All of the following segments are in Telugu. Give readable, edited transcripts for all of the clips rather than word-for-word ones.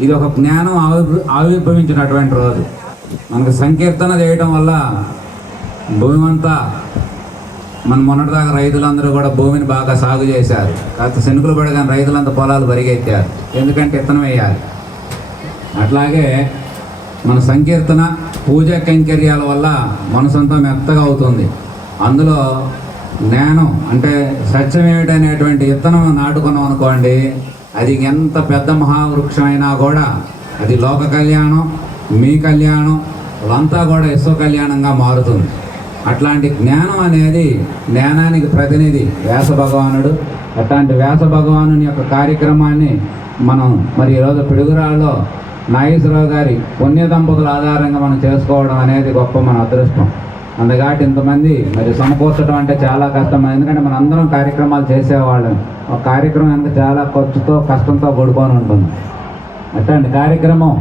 ఇది ఒక జ్ఞానం ఆవిర్భవించినటువంటి రోజు. మనకు సంకీర్తన చేయడం వల్ల భూమి అంతా మొన్నటిదాకా రైతులందరూ కూడా భూమిని బాగా సాగు చేశారు. కాస్త శనుకులు పడగానే రైతులంతా పొలాలు పరిగెత్తారు, ఎందుకంటే విత్తనం వేయాలి. అట్లాగే మన సంకీర్తన పూజా కైంకర్యాల వల్ల మనసంతా మెత్తగా అవుతుంది. అందులో జ్ఞానం అంటే సత్యం ఏమిటనేటువంటి విత్తనం నాటుకున్నాం అనుకోండి, అది ఎంత పెద్ద మహావృక్షమైనా కూడా అది లోక కళ్యాణం, మీ కళ్యాణం, అంతా కూడా విశ్వ కళ్యాణంగా మారుతుంది. అట్లాంటి జ్ఞానం అనేది జ్ఞానానికి ప్రతినిధి వ్యాస భగవానుడు. అట్లాంటి వ్యాస భగవానుని యొక్క కార్యక్రమాన్ని మనం మరి ఈరోజు పిడుగురాళ్ళలో నాగేశ్వరరావు గారి పుణ్య దంపతుల ఆధారంగా మనం చేసుకోవడం అనేది గొప్ప మన అదృష్టం. అందుకాటి ఇంతమంది మరి సమకూర్చడం అంటే చాలా కష్టం. ఎందుకంటే మన అందరం కార్యక్రమాలు చేసేవాళ్ళం. ఒక కార్యక్రమం వెనక చాలా ఖర్చుతో కష్టంతో కూడుకొని ఉంటుంది. అట్లాంటి కార్యక్రమం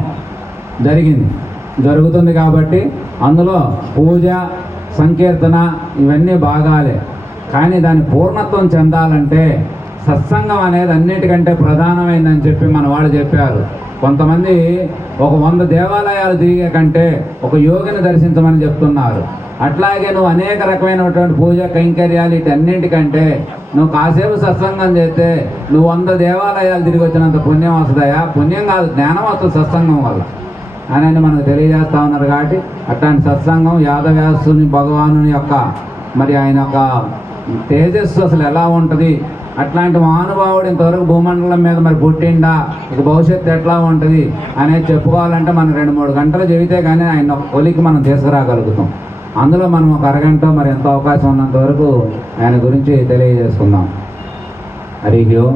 జరుగుతుంది కాబట్టి అందులో పూజ, సంకీర్తన ఇవన్నీ భాగాలే. కానీ దాని పూర్ణత్వం చెందాలంటే సత్సంగం అనేది అన్నిటికంటే ప్రధానమైందని చెప్పి మన వాళ్ళు చెప్పారు. కొంతమంది ఒక 100 దేవాలయాలు తిరిగే కంటే ఒక యోగిని దర్శించమని చెప్తున్నారు. అట్లాగే నువ్వు అనేక రకమైనటువంటి పూజ కైంకర్యాలు వీటన్నింటికంటే నువ్వు కాసేపు సత్సంగం చేస్తే నువ్వు 100 దేవాలయాలు తిరిగి వచ్చినంత పుణ్యం వస్తుందయా? పుణ్యం కాదు, జ్ఞానం వస్తుంది సత్సంగం వల్ల అని మనకు తెలియజేస్తూ ఉన్నారు. కాబట్టి అట్లాంటి సత్సంగం యాదవ్యాసుని భగవాను యొక్క మరి ఆయన యొక్క తేజస్సు అసలు ఎలా ఉంటుంది, అట్లాంటి మహానుభావుడు ఇంతవరకు భూమండలం మీద మరి పుట్టిండా, ఇక భవిష్యత్తు ఎట్లా ఉంటుంది అనేది చెప్పుకోవాలంటే మనం 2-3 గంటలు చెబితే కానీ ఆయన ఒలికి మనం తీసుకురాగలుగుతాం. అందులో మనం ఒక అరగంట మరి ఎంత అవకాశం ఉన్నంత వరకు ఆయన గురించి తెలియజేసుకుందాం. హరి ఓం.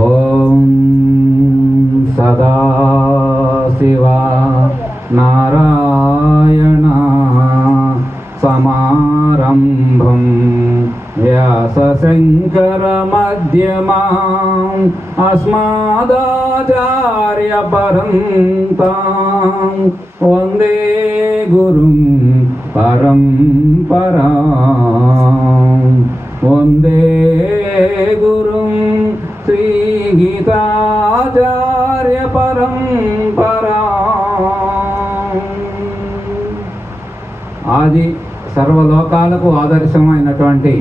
ఓం సదాశివ నారాయణ సమారంభం వ్యాసశంకర మధ్యమాం అస్మదాచార్య పరంతాం వందే గురుం పరంపరాం వందే గురుం శ్రీ గీతాచార్య పరంపరా. ఆది సర్వలోకాలకు ఆదర్శమైనటువంటి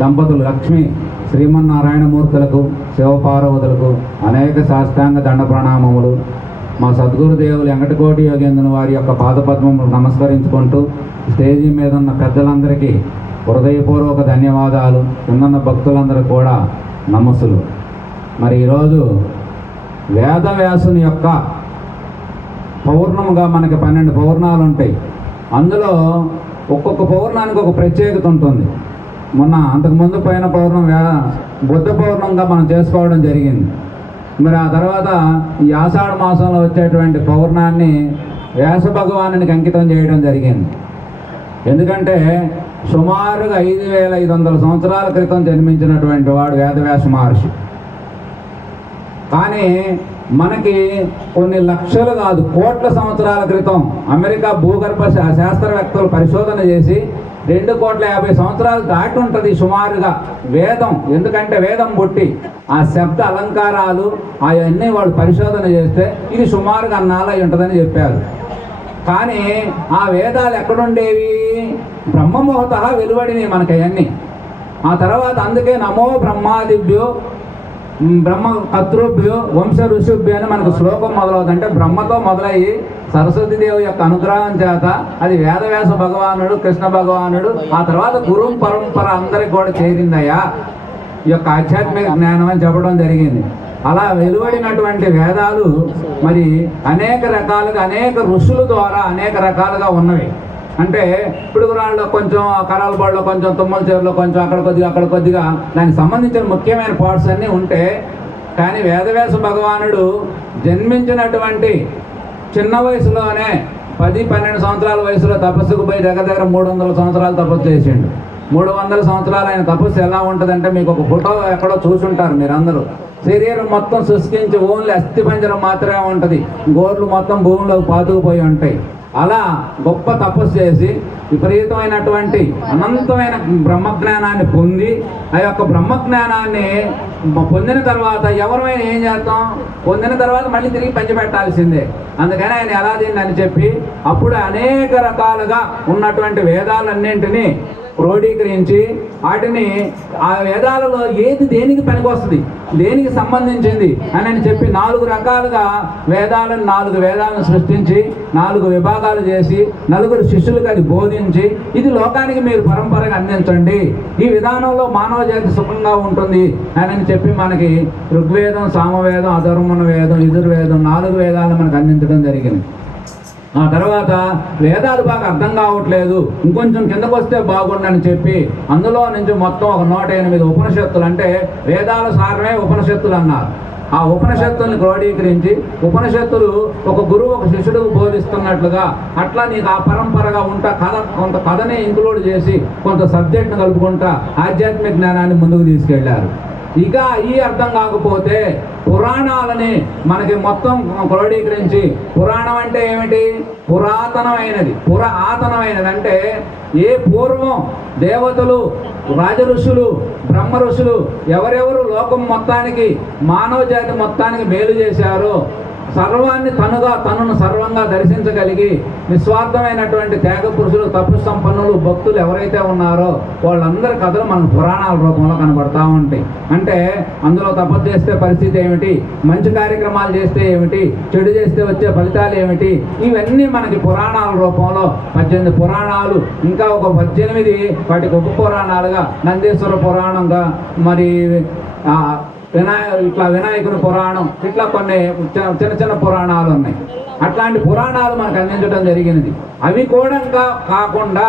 దంపతులు లక్ష్మి శ్రీమన్నారాయణమూర్తులకు, శివపార్వతులకు అనేక సాష్టాంగ దండ ప్రణామములు. మా సద్గురుదేవులు వెంకటకోటి యోగేంద్రుని వారి యొక్క పాదపద్మములు నమస్కరించుకుంటూ స్టేజీ మీద ఉన్న పెద్దలందరికీ హృదయపూర్వక ధన్యవాదాలు. కిందన్న భక్తులందరూ కూడా నమస్సులు. మరి ఈరోజు వేదవ్యాసుని యొక్క పౌర్ణముగా మనకి 12 పౌర్ణాలు ఉంటాయి. అందులో ఒక్కొక్క పౌర్ణానికి ఒక ప్రత్యేకత ఉంటుంది. మొన్న అంతకుముందు పైన పౌర్ణం బుద్ధ పౌర్ణంగా మనం చేసుకోవడం జరిగింది. మరి ఆ తర్వాత ఈ ఆషాఢ మాసంలో వచ్చేటువంటి పౌర్ణాన్ని వ్యాస భగవానునికి అంకితం చేయడం జరిగింది. ఎందుకంటే సుమారుగా 5500 సంవత్సరాల క్రితం జన్మించినటువంటి వాడు వేదవ్యాస మహర్షి. కానీ మనకి కొన్ని లక్షలు కాదు, కోట్ల సంవత్సరాల క్రితం అమెరికా భూగర్భ శాస్త్రవేత్తలు పరిశోధన చేసి 2,50,00,000 సంవత్సరాలు దాటి ఉంటుంది సుమారుగా వేదం. ఎందుకంటే వేదం పుట్టి ఆ శబ్ద అలంకారాలు అవన్నీ వాళ్ళు పరిశోధన చేస్తే ఇది సుమారుగా అన్నాళ్ళై ఉంటుందని చెప్పారు. కానీ ఆ వేదాలు ఎక్కడుండేవి? బ్రహ్మముహూర్త వెలువడినవి మనకి అవన్నీ. ఆ తర్వాత అందుకే నమో బ్రహ్మాదిభ్యో బ్రహ్మ కర్తృభ్యో వంశ ఋషుభ్యో అని మనకు శ్లోకం మొదలవుతుంది. అంటే బ్రహ్మతో మొదలయ్యి సరస్వతీదేవి యొక్క అనుగ్రహం చేత అది వేదవ్యాస భగవానుడు, కృష్ణ భగవానుడు, ఆ తర్వాత గురు పరంపర అందరికి కూడా చేరిందయ్యా ఈ యొక్క ఆధ్యాత్మిక జ్ఞానం అని చెప్పడం జరిగింది. అలా వెలువడినటువంటి వేదాలు మరి అనేక రకాలుగా అనేక ఋషుల ద్వారా అనేక రకాలుగా ఉన్నవి. అంటే పిడుగురాళ్ళలో కొంచెం, కరాలపాడులో కొంచెం, తుమ్మల చెరువులో కొంచెం, అక్కడ కొద్దిగా దానికి సంబంధించిన ముఖ్యమైన పార్ట్స్ అన్నీ ఉంటే, కానీ వేదవ్యాస భగవానుడు జన్మించినటువంటి చిన్న వయసులోనే 10-12 సంవత్సరాల వయసులో తపస్సుకు పోయి దగ్గర 300 సంవత్సరాలు తపస్సు చేసిండు. 300 సంవత్సరాలు ఆయన తపస్సు ఎలా ఉంటుందంటే మీకు ఒక ఫోటో ఎక్కడో చూసుంటారు మీరందరూ. శరీరం మొత్తం శుష్కించి ఓన్లీ అస్థిపంజరం మాత్రమే ఉంటుంది, గోర్లు మొత్తం భూమిలోకి పాతుకుపోయి ఉంటాయి. అలా గొప్ప తపస్సు చేసి విపరీతమైనటువంటి అనంతమైన బ్రహ్మజ్ఞానాన్ని పొంది ఆ యొక్క బ్రహ్మజ్ఞానాన్ని పొందిన తర్వాత ఎవరైనా ఏం చేస్తాం, పొందిన తర్వాత మళ్ళీ తిరిగి పంచిపెట్టాల్సిందే. అందుకని ఆయన ఎలా దీన్ని చెప్పి అప్పుడు అనేక రకాలుగా ఉన్నటువంటి వేదాలన్నింటినీ క్రోడీకరించి వాటిని ఆ వేదాలలో ఏది దేనికి పనికొస్తుంది, దేనికి సంబంధించింది అని చెప్పి 4 రకాలుగా వేదాలను 4 వేదాలను సృష్టించి 4 విభాగాలు చేసి 4 శిష్యులకు అది బోధించి ఇది లోకానికి మీరు పరంపరగా అందించండి, ఈ విధానంలో మానవ జాతి సుఖంగా ఉంటుంది అని చెప్పి మనకి ఋగ్వేదం, సామవేదం, అధర్వణ వేదం, యజుర్వేదం 4 వేదాలను మనకు అందించడం జరిగింది. ఆ తర్వాత వేదాలు బాగా అర్థం కావట్లేదు, ఇంకొంచెం కిందకు వస్తే బాగుండని చెప్పి అందులో నుంచి మొత్తం ఒక 108 ఉపనిషత్తులు, అంటే వేదాల సారమే ఉపనిషత్తులు అన్నారు. ఆ ఉపనిషత్తుల్ని క్రోడీకరించి ఉపనిషత్తులు ఒక గురువు ఒక శిష్యుడికి బోధిస్తున్నట్లుగా అట్లా నీకు ఆ పరంపరగా ఉంటా కొంత కథని ఇంక్లూడ్ చేసి కొంత సబ్జెక్ట్ని కలుపుకుంటా ఆధ్యాత్మిక జ్ఞానాన్ని ముందుకు తీసుకెళ్లారు. ఇక ఈ అర్థం కాకపోతే పురాణాలని మనకి మొత్తం క్రోడీకరించి, పురాణం అంటే ఏమిటి, పురాతనమైనది, పురాతనమైనది అంటే ఏ పూర్వం దేవతలు, రాజ ఋషులు, బ్రహ్మ ఋషులు ఎవరెవరు లోకం మొత్తానికి మానవ జాతి మొత్తానికి మేలు చేశారో, సర్వాన్ని తనను సర్వంగా దర్శించగలిగి నిస్వార్థమైనటువంటి త్యాగ పురుషులు, తపస్సు సంపన్నులు, భక్తులు ఎవరైతే ఉన్నారో వాళ్ళందరి కథలు మనకు పురాణాల రూపంలో కనబడతా ఉంటాయి. అంటే అందులో తపస్సు చేస్తే పరిస్థితి ఏమిటి, మంచి కార్యక్రమాలు చేస్తే ఏమిటి, చెడు చేస్తే వచ్చే ఫలితాలు ఏమిటి, ఇవన్నీ మనకి పురాణాల రూపంలో 18 పురాణాలు, ఇంకా ఒక 18 వాటికి ఉప పురాణాలుగా నందీశ్వర పురాణంగా, మరి వినాయకుని పురాణం, ఇట్లా కొన్ని చిన్న చిన్న పురాణాలు ఉన్నాయి. అట్లాంటి పురాణాలు మనకు అందించడం జరిగినది. అవి కూడా ఇంకా కాకుండా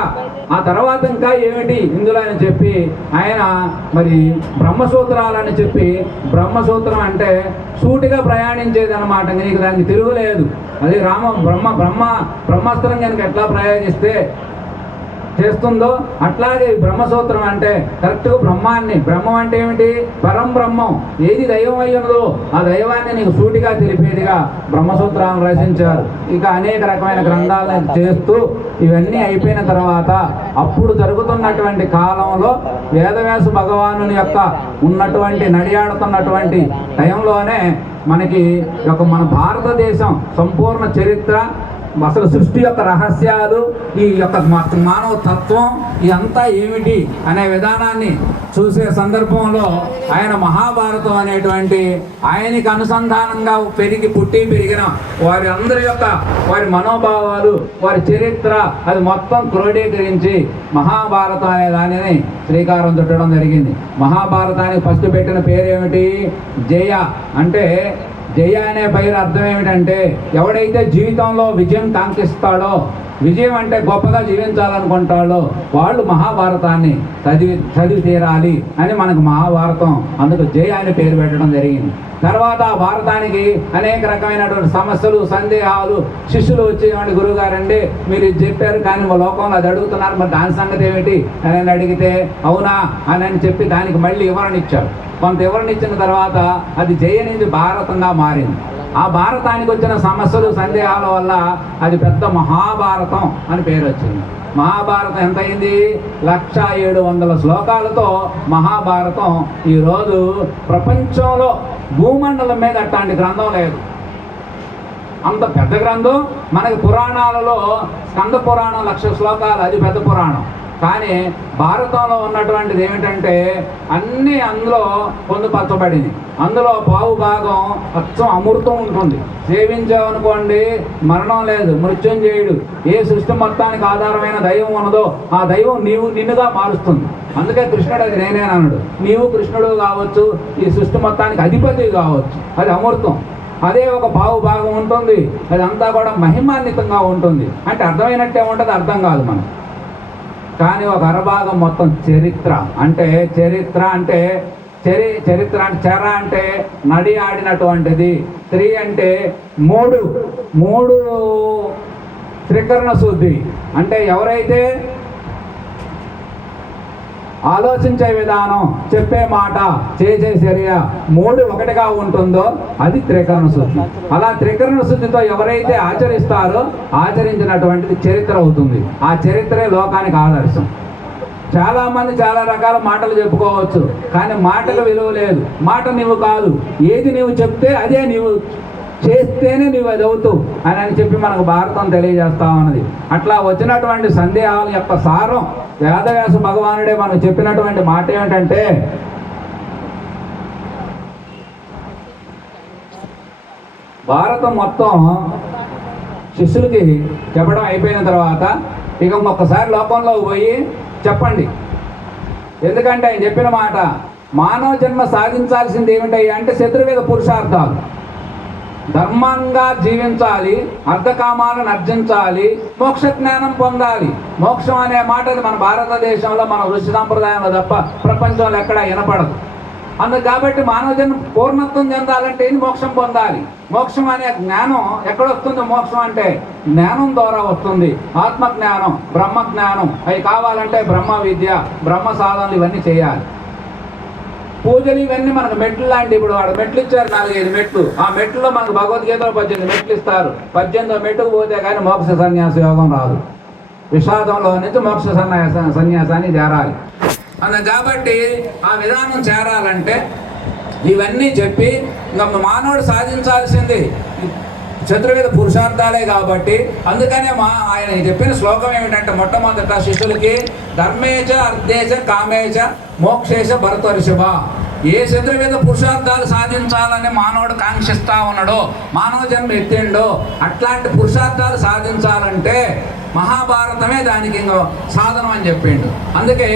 ఆ తర్వాత ఇంకా ఏమిటి ఇందులో అని చెప్పి ఆయన మరి బ్రహ్మసూత్రాలని చెప్పి, బ్రహ్మసూత్రం అంటే సూటిగా ప్రయాణించేది అనమాట, నీకు దానికి తిరుగులేదు. అది బ్రహ్మాస్త్రం కనుక ఎట్లా ప్రయోగిస్తే చేస్తుందో అట్లాగే బ్రహ్మసూత్రం అంటే కరెక్ట్గా బ్రహ్మం అంటే ఏమిటి, పరం బ్రహ్మం, ఏది దైవం అయ్యున్నదో ఆ దైవాన్ని నీకు సూటిగా తెలిపేదిగా బ్రహ్మసూత్రాలను రచించారు. ఇక అనేక రకమైన గ్రంథాలను చేస్తూ ఇవన్నీ అయిపోయిన తర్వాత అప్పుడు జరుగుతున్నటువంటి కాలంలో వేదవ్యాస భగవానుని యొక్క ఉన్నటువంటి నడియాడుతున్నటువంటి టైంలోనే మనకి మన భారతదేశం సంపూర్ణ చరిత్ర, అసలు సృష్టి యొక్క రహస్యాలు, ఈ యొక్క మానవ తత్వం ఇదంతా ఏమిటి అనే విధానాన్ని చూసే సందర్భంలో ఆయన మహాభారతం అనేటువంటి ఆయనకి అనుసంధానంగా పెరిగిన వారి అందరి యొక్క వారి మనోభావాలు, వారి చరిత్ర అది మొత్తం క్రోడీకరించి మహాభారతం అనే దానిని శ్రీకారం చుట్టడం జరిగింది. మహాభారతానికి ఫస్ట్ పెట్టిన పేరు ఏమిటి, జయ. అంటే జయ అనే పేరు అర్థం ఏమిటంటే ఎవడైతే జీవితంలో విజయం కాంక్షిస్తాడో, విజయం అంటే గొప్పగా జీవించాలనుకుంటాడో వాళ్ళు మహాభారతాన్ని చదివి తీరాలి అని మనకు మహాభారతం అందుకు జయ అని పేరు పెట్టడం జరిగింది. తర్వాత ఆ భారతానికి అనేక రకమైనటువంటి సమస్యలు, సందేహాలు, శిష్యులు వచ్చి గురువు గారండి మీరు ఇది చెప్పారు కానీ మా లోకంలో అది అడుగుతున్నారు, మరి దాని సంగతి ఏమిటి అని అడిగితే అవునా అని చెప్పి దానికి మళ్ళీ వివరణ ఇచ్చారు. కొంత వివరణ ఇచ్చిన తర్వాత అది జయ నుంచి భారతంగా మారింది. ఆ భారతానికి వచ్చిన సమస్యలు, సందేహాల వల్ల అది పెద్ద మహాభారతం అని పేరు వచ్చింది. మహాభారతం ఎంత అయింది, 1700 శ్లోకాలతో మహాభారతం ఈరోజు ప్రపంచంలో భూమండలం మీద అట్లాంటి గ్రంథం లేదు. అంత పెద్ద గ్రంథం. మనకి పురాణాలలో స్కంద పురాణం 1,00,000 శ్లోకాలు, అది పెద్ద పురాణం. కానీ భారతంలో ఉన్నటువంటిది ఏమిటంటే అన్నీ అందులో పొందుపరచబడింది. అందులో పావు భాగం అచ్చం అమృతం ఉంటుంది, సేవించామనుకోండి మరణం లేదు, మృత్యుంజయుడు. ఏ సృష్టి మొత్తానికి ఆధారమైన దైవం ఉన్నదో ఆ దైవం నిన్నుగా మారుస్తుంది. అందుకే కృష్ణుడు అది నేనేనన్నాడు. నీవు కృష్ణుడు కావచ్చు, ఈ సృష్టి మొత్తానికి అధిపతి కావచ్చు, అది అమృతం. అదే ఒక పావు భాగం ఉంటుంది, అది అంతా కూడా మహిమాన్వితంగా ఉంటుంది. అంటే అర్థమైనట్టే ఉంటుంది, అర్థం కాదు మనం. కానీ ఒక అరభాగం మొత్తం చరిత్ర. అంటే చరిత్ర అంటే చెర అంటే నడి ఆడినటువంటిది, త్రి అంటే మూడు త్రికరణ శుద్ధి. అంటే ఎవరైతే ఆలోచించే విధానం, చెప్పే మాట, చేసే చర్య 3 ఒకటిగా ఉంటుందో అది త్రికరణ శుద్ధి. అలా త్రికరణ శుద్ధితో ఎవరైతే ఆచరిస్తారో ఆచరించినటువంటిది చరిత్ర అవుతుంది. ఆ చరిత్రే లోకానికి ఆదర్శం. చాలా మంది చాలా రకాల మాటలు చెప్పుకోవచ్చు, కానీ మాటకు విలువ లేదు. మాట నీవు కాదు, ఏది నీవు చెప్తే అదే నీవు చేస్తేనే నీవు అది అవుతావు అని చెప్పి మనకు భారతం తెలియజేస్తా ఉన్నది. అట్లా వచ్చినటువంటి సందేహాల యొక్క సారం వేదవ్యాస భగవానుడే మనకు చెప్పినటువంటి మాట ఏమిటంటే, భారతం మొత్తం శిష్యులకి చెప్పడం అయిపోయిన తర్వాత ఇక ఒక్కసారి లోకంలో పోయి చెప్పండి. ఎందుకంటే ఆయన చెప్పిన మాట, మానవ జన్మ సాధించాల్సింది ఏమిటయ్యా అంటే చతుర్వేద పురుషార్థాలు. ధర్మంగా జీవించాలి, అర్ధకామాలను అర్జించాలి, మోక్ష జ్ఞానం పొందాలి. మోక్షం అనే మాట మన భారతదేశంలో మన ఋషి సాంప్రదాయంలో తప్ప ప్రపంచంలో ఎక్కడా వినపడదు. కాబట్టి మానవ జన్మ పూర్ణత్వం చెందాలంటే ఏంటి? మోక్షం పొందాలి. మోక్షం అనే జ్ఞానం ఎక్కడొస్తుంది? మోక్షం అంటే జ్ఞానం ద్వారా వస్తుంది. ఆత్మజ్ఞానం, బ్రహ్మజ్ఞానం. అవి కావాలంటే బ్రహ్మ విద్య, బ్రహ్మ సాధనలు ఇవన్నీ చేయాలి. పూజలు ఇవన్నీ మనకు మెట్లు లాంటి. ఇప్పుడు వాడు మెట్లు ఇచ్చారు 4-5 మెట్లు. ఆ మెట్లలో మనకు భగవద్గీతలో 18 మెట్లు ఇస్తారు. 18వ మెట్టుకు పోతే కానీ మోక్ష సన్యాస యోగం రాదు. విషాదంలో నుంచి మోక్ష సన్యాసాన్ని చేరాలి. కాబట్టి ఆ విధానం చేరాలంటే ఇవన్నీ చెప్పి ఇంకా మానవుడు సాధించాల్సింది చతుర్వేద పురుషార్థాలే. కాబట్టి అందుకనే ఆయన చెప్పిన శ్లోకం ఏమిటంటే, మొట్టమొదట శిష్యులకి ధర్మేచ అర్థేచ కామేచ మోక్షేచ భరతర్షభ. ఏ చతుర్వేద పురుషార్థాలు సాధించాలని మానవుడు కాంక్షిస్తా ఉన్నాడో, మానవ జన్మ ఎత్తిండో, అట్లాంటి పురుషార్థాలు సాధించాలంటే మహాభారతమే దానికి ఇంకో సాధనం అని చెప్పిండు. అందుకే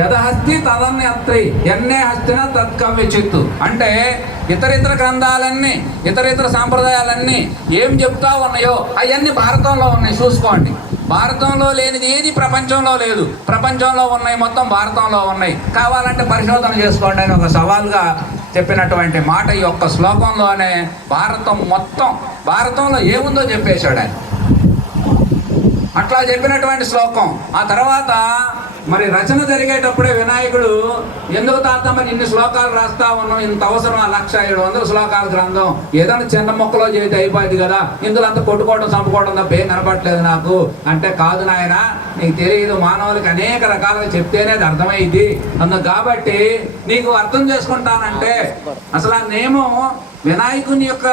యథహస్తి తదన్యత్రి ఎన్నే హస్తిన తత్కవ్యచిత్తు అంటే ఇతరితర గ్రంథాలన్నీ, ఇతరితర సాంప్రదాయాలన్నీ ఏం చెప్తా ఉన్నాయో అవన్నీ భారతంలో ఉన్నాయి. చూసుకోండి, భారతంలో లేనిది ఏది ప్రపంచంలో లేదు. ప్రపంచంలో ఉన్నాయి మొత్తం భారతంలో ఉన్నాయి. కావాలంటే పరిశోధన చేసుకోండి అని ఒక సవాల్గా చెప్పినటువంటి మాట ఈ యొక్క శ్లోకంలోనే భారతం మొత్తం, భారతంలో ఏముందో చెప్పేశాడు ఆయన. అట్లా చెప్పినటువంటి శ్లోకం. ఆ తర్వాత మరి రచన జరిగేటప్పుడే వినాయకుడు ఎందుకు తాతమ్మని ఇన్ని శ్లోకాలు రాస్తా ఉన్నాం, ఇంత అవసరం 1700 శ్లోకాల గ్రంథం, ఏదైనా చిన్న మొక్కలో చేతి అయిపోయింది కదా, ఇందులో అంతా కొట్టుకోవడం చంపుకోవడం తప్ప ఏం కనపట్లేదు నాకు అంటే, కాదు నాయన నీకు తెలియదు, మానవులకి అనేక రకాలుగా చెప్తేనే అది అర్థమైంది. కాబట్టి నీకు అర్థం చేసుకుంటానంటే అసలు ఆ నియమం వినాయకుని యొక్క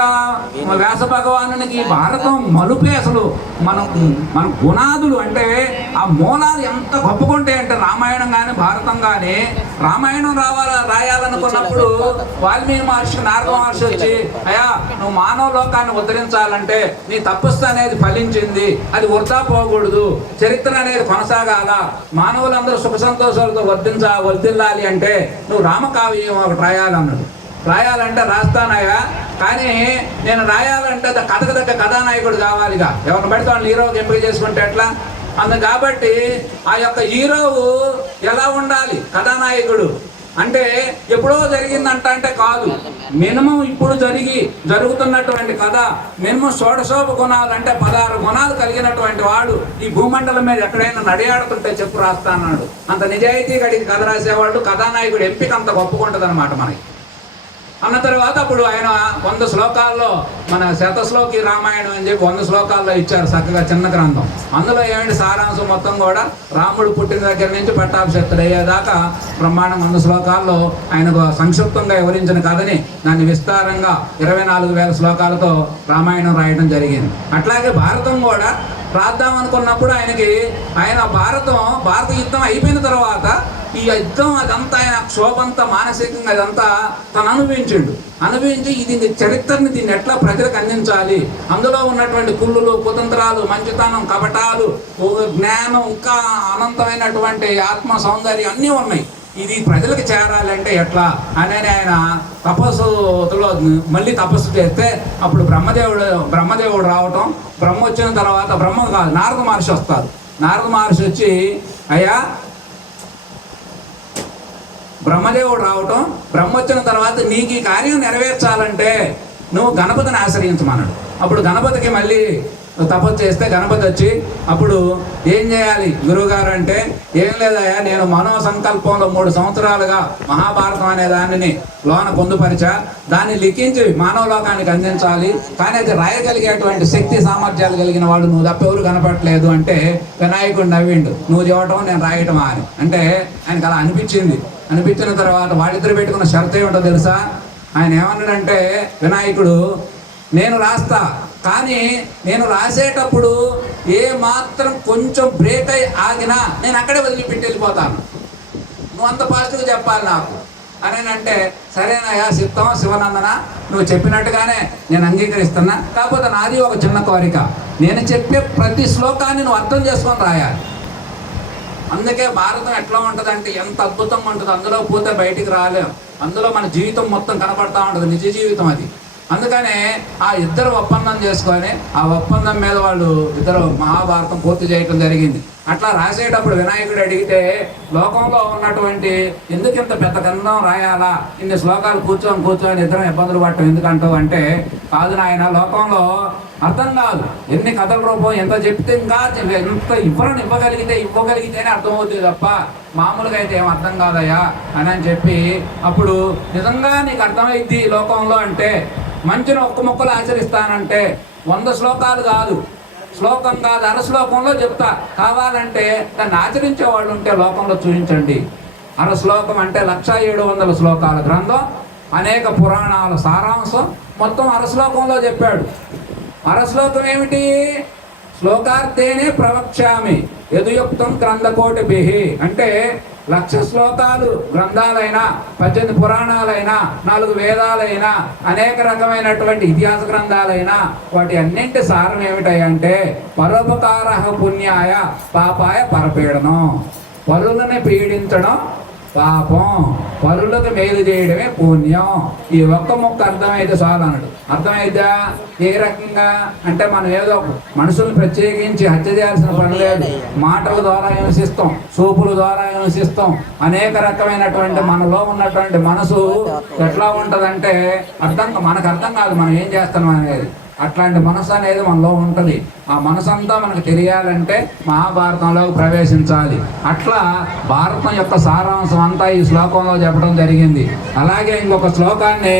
వ్యాస భగవానునికి భారతం మలుపే. అసలు మన గుణాదులు అంటే ఆ మూలాలు ఎంత గొప్పకుంటాయి అంటే, రామాయణం కానీ భారతం కానీ, రామాయణం రాయాలనుకున్నప్పుడు వాల్మీకి మహర్షికి నారద మహర్షి వచ్చి, అయ్యా నువ్వు మానవ లోకాన్ని ఉద్ధరించాలంటే నీ తపస్సు అనేది ఫలించింది, అది వృధా పోకూడదు, చరిత్ర అనేది కొనసాగాల, మానవులందరూ సుఖ సంతోషాలతో వర్ధిల్లాలి అంటే నువ్వు రామకావ్యం ఒకటి రాయాలన్నాడు. రాయాలంటే రాస్తానయ్యా, కానీ నేను రాయాలంటే కథకు దగ్గర కథానాయకుడు కావాలిగా. ఎవరిని పెడితే వాళ్ళు హీరోకి ఎంపిక చేసుకుంటే ఎట్లా? కాబట్టి ఆ యొక్క హీరోవు ఎలా ఉండాలి? కథానాయకుడు అంటే ఎప్పుడో జరిగిందంట అంటే కాదు, మినిమం ఇప్పుడు జరుగుతున్నటువంటి కథ మినిమం షోడశోప గుణాలు అంటే 16 గుణాలు కలిగినటువంటి వాడు ఈ భూమండలం మీద ఎక్కడైనా నడియాడుతుంటే చెప్పు రాస్తాన్నాడు. అంత నిజాయితీ గడికి కథ రాసేవాళ్ళు, కథానాయకుడు ఎంపిక అంత గొప్పకుంటుంది అనమాట మనకి. అన్న తర్వాత అప్పుడు ఆయన 100 శ్లోకాల్లో మన శతశ్లోకి రామాయణం అని చెప్పి 100 శ్లోకాల్లో ఇచ్చారు చక్కగా చిన్న గ్రంథం. అందులో ఏమిటి సారాంశం మొత్తం కూడా రాముడు పుట్టిన దగ్గర నుంచి పట్టాభిషేక్తుడు అయ్యేదాకా బ్రహ్మాండం 100 శ్లోకాల్లో ఆయనకు సంక్షిప్తంగా వివరించిన కథని దాన్ని విస్తారంగా 24,000 శ్లోకాలతో రామాయణం రాయడం జరిగింది. అట్లాగే భారతం కూడా రాద్దాం అనుకున్నప్పుడు ఆయన భారత యుద్ధం అయిపోయిన తర్వాత ఈ యుద్ధం అదంతా ఆయన క్షోభంతా మానసికంగా అదంతా తను అనుభవించి ఇది చరిత్రని దీన్ని ఎట్లా ప్రజలకు అందించాలి, అందులో ఉన్నటువంటి కుళ్ళులు, కుతంత్రాలు, మంచితనం, కపటాలు, జ్ఞానం, ఇంకా అనంతమైనటువంటి ఆత్మ సౌందర్యం అన్నీ ఉన్నాయి, ఇది ప్రజలకు చేరాలంటే ఎట్లా అని ఆయన తపస్సులో మళ్ళీ తపస్సు చేస్తే అప్పుడు బ్రహ్మదేవుడు రావటం. బ్రహ్మ వచ్చిన తర్వాత బ్రహ్మ కాదు నారద మహర్షి వస్తారు. నారద మహర్షి వచ్చి, అయ్యా బ్రహ్మదేవుడు రావటం, బ్రహ్మ వచ్చిన తర్వాత నీకు ఈ కార్యం నెరవేర్చాలంటే నువ్వు గణపతిని ఆశ్రయించమన్నాడు. అప్పుడు గణపతికి మళ్ళీ తపస్సు చేస్తే గణపతి వచ్చి అప్పుడు ఏం చేయాలి గురువుగారు అంటే, ఏం లేదయ్యా, నేను మనో సంకల్పంలో 3 సంవత్సరాలుగా మహాభారతం అనే దానిని లోన పొందుపరిచా, దాన్ని లిఖించి మానవ లోకానికి అందించాలి, కానీ అది రాయగలిగేటువంటి శక్తి సామర్థ్యాలు కలిగిన వాడు నువ్వు తప్ప ఎవరు కనపడలేదు అంటే వినాయకుడు నవ్విండు, నువ్వు చెప్పటం నేను రాయటమా అని. అంటే ఆయనకు అలా అనిపించిన తర్వాత వాళ్ళిద్దరు పెట్టుకున్న షరతు ఏమిటో తెలుసా? ఆయన ఏమన్నాడంటే, వినాయకుడు నేను రాస్తా, కానీ నేను రాసేటప్పుడు ఏ మాత్రం కొంచెం బ్రేక్ అయి ఆగినా నేను అక్కడే వదిలిపెట్టి వెళ్ళిపోతాను, నువ్వు అంత ఫాస్ట్గా చెప్పాలి నాకు అని అంటే, సరేనయ్యా సిద్ధం శివనందన, నువ్వు చెప్పినట్టుగానే నేను అంగీకరిస్తున్నా, కాకపోతే నాది ఒక చిన్న కోరిక, నేను చెప్పే ప్రతి శ్లోకాన్ని నువ్వు అర్థం చేసుకొని రాయాలి. అందుకే భారతం ఎట్లా ఉంటుందంటే ఎంత అద్భుతంగా ఉంటుంది, అందులో పోతే బయటికి రాలేం, అందులో మన జీవితం మొత్తం కనపడతా ఉంటుంది, నిజ జీవితం అది. అందుకనే ఆ ఇద్దరు ఒప్పందం చేసుకొని ఆ ఒప్పందం మీద వాళ్ళు ఇద్దరు మహాభారతం పూర్తి చేయటం జరిగింది. అట్లా రాసేటప్పుడు వినాయకుడు అడిగితే, లోకంలో ఉన్నటువంటి ఎందుకు ఇంత పెద్ద గ్రంథం రాయాలా, ఇన్ని శ్లోకాలు కూర్చొని ఇద్దరం ఇబ్బందులు పట్టడం ఎందుకంటావు అంటే, కాదు నాయన, లోకంలో అర్థం కాదు, ఎన్ని కథల రూపం ఎంత చెప్తే ఇంకా ఎంత ఇవ్వగలిగితేనే అర్థమవుతుంది తప్ప మామూలుగా అయితే ఏం అర్థం కాదయ్యా అని చెప్పి, అప్పుడు నిజంగా నీకు అర్థమైద్ది లోకంలో అంటే మంచిని ఒక్క ముక్కలు ఆచరిస్తానంటే 100 శ్లోకాలు కాదు, శ్లోకం కాదు, అరశ్లోకంలో చెప్తా, కావాలంటే దాన్ని ఆచరించే వాళ్ళు ఉంటే లోకంలో చూపించండి. అరశ్లోకం అంటే 1700 శ్లోకాల గ్రంథం, అనేక పురాణాల సారాంశం మొత్తం అరశ్లోకంలో చెప్పాడు. అరశ్లోకం ఏమిటి? శ్లోకార్థేనే ప్రవక్ష్యామి యదుయుక్తం గ్రంథకోటిభిః అంటే 1,00,000 శ్లోకాలు గ్రంథాలైనా, 18 పురాణాలైనా, 4 వేదాలైనా, అనేక రకమైనటువంటి ఇతిహాస గ్రంథాలైనా వాటి అన్నింటి సారం ఏమిటంటే పరోపకార పుణ్యాయ పాపాయ పరపీడనం, పరులని పీడించడం పాపం, పరులకు మేలు చేయడమే పుణ్యం. ఈ ఒక్క ముక్క అర్థమైతే చాలు అన్నాడు. అర్థమైద్దా? ఏ రకంగా అంటే మనం ఏదో మనుషులను ప్రత్యేకించి హత్య చేయాల్సిన పని లేదు, మాటల ద్వారా హింసిస్తాం, చూపుల ద్వారా హింసిస్తాం, అనేక రకమైనటువంటి మనలో ఉన్నటువంటి మనసు ఎట్లా ఉంటుందంటే మనకు అర్థం కాదు మనం ఏం చేస్తున్నాం అనేది. అట్లాంటి మనసు అనేది మనలో ఉంటుంది. ఆ మనసంతా మనకు తెలియాలంటే మహాభారతంలోకి ప్రవేశించాలి. అట్లా భారతం యొక్క సారాంశం అంతా ఈ శ్లోకంలో చెప్పడం జరిగింది. అలాగే ఇంకొక శ్లోకాన్ని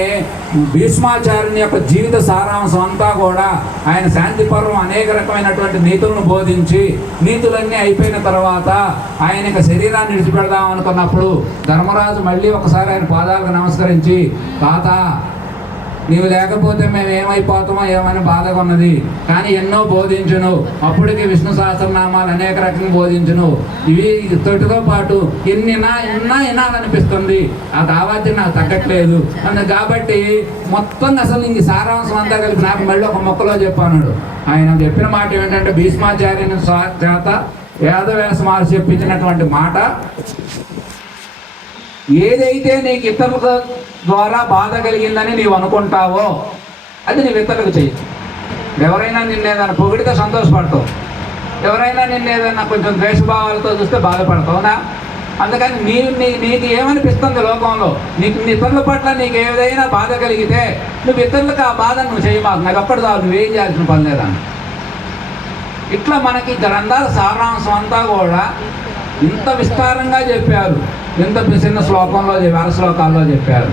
భీష్మాచార్యుని యొక్క జీవిత సారాంశం అంతా కూడా ఆయన శాంతి పర్వం అనేక రకమైనటువంటి నీతులను బోధించి, నీతులన్నీ అయిపోయిన తర్వాత ఆయనకి శరీరాన్ని విడిచిపెడదాం అనుకున్నప్పుడు ధర్మరాజు మళ్ళీ ఒకసారి ఆయన పాదాలకు నమస్కరించి, తాత నీవు లేకపోతే మేము ఏమైపోతామో ఏమని బాధగా ఉన్నది, కానీ ఎన్నో బోధించును, అప్పటికి విష్ణు సహస్రనామాలు అనేక రకంగా బోధించును, ఇవి తోటితో పాటు వినాలనిపిస్తుంది, ఆ దావాతి నాకు తగ్గట్లేదు కాబట్టి మొత్తం అసలు ఇంక సారాంశం అంతా కలిపి నాకు మళ్ళీ ఒక మొక్కలో చెప్పాడు. ఆయన చెప్పిన మాట ఏంటంటే, భీష్మాచార్యుని చేత వేదవ్యాస మహర్షి చెప్పించినటువంటి మాట, ఏదైతే నీకు ఇతరుల ద్వారా బాధ కలిగిందని నీవు అనుకుంటావో అది నీవు ఇతరులకు చెయ్యి. ఎవరైనా నిన్నేదైనా పొగిడితే సంతోషపడతావు, ఎవరైనా నిన్నేదైనా కొంచెం ద్వేషభావాలతో చూస్తే బాధపడతావునా. అందుకని నీకు ఏమనిపిస్తుంది లోకంలో, నీకు ఇతరుల పట్ల నీకు ఏదైనా బాధ కలిగితే నువ్వు ఇతరులకు ఆ బాధను నువ్వు చేయమాకు, నాకు అప్పటి చాలు, నువ్వేం చేయాల్సిన పని లేదని. ఇట్లా మనకి గ్రంథాల సారాంశం అంతా కూడా ఇంత విస్తారంగా చెప్పారు, ఇంత చిన్న శ్లోకంలో అర శ్లోకాల్లో చెప్పారు.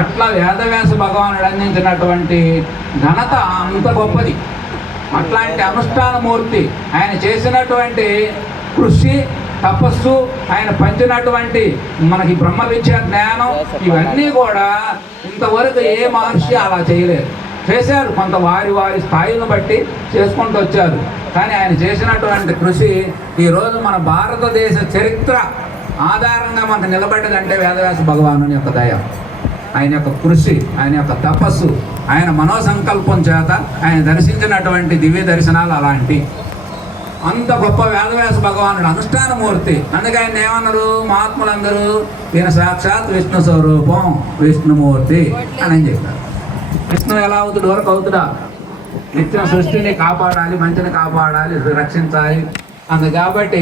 అట్లా వేదవ్యాస భగవానుడు అందించినటువంటి ఘనత అంత గొప్పది. అట్లాంటి అనుష్ఠానమూర్తి ఆయన చేసినటువంటి కృషి, తపస్సు, ఆయన పంచినటువంటి మనకి బ్రహ్మ విద్య జ్ఞానం, ఇవన్నీ కూడా ఇంతవరకు ఏ మహర్షి అలా చేయలేదు. చేశారు, కొంత వారి స్థాయిని బట్టి చేసుకుంటూ వచ్చారు. కానీ ఆయన చేసినటువంటి కృషి ఈరోజు మన భారతదేశ చరిత్ర ఆధారంగా మనకు నిలబడ్డదంటే వేదవ్యాస భగవానుని యొక్క దయ, ఆయన యొక్క కృషి, ఆయన యొక్క తపస్సు, ఆయన మనోసంకల్పం చేత ఆయన దర్శించినటువంటి దివ్య దర్శనాలు అలాంటి అంత గొప్ప వేదవ్యాస భగవానుడు అనుష్ఠానమూర్తి. అందుకే ఆయన ఏమన్నారు మహాత్ములందరూ, ఈయన సాక్షాత్ విష్ణు స్వరూపం, విష్ణుమూర్తి అని చెప్పారు. విష్ణు ఎలా అవుతుడు వరకు అవుతుడా, నిత్యం సృష్టిని కాపాడాలి, మంచిని కాపాడాలి, రక్షించాలి. కాబట్టి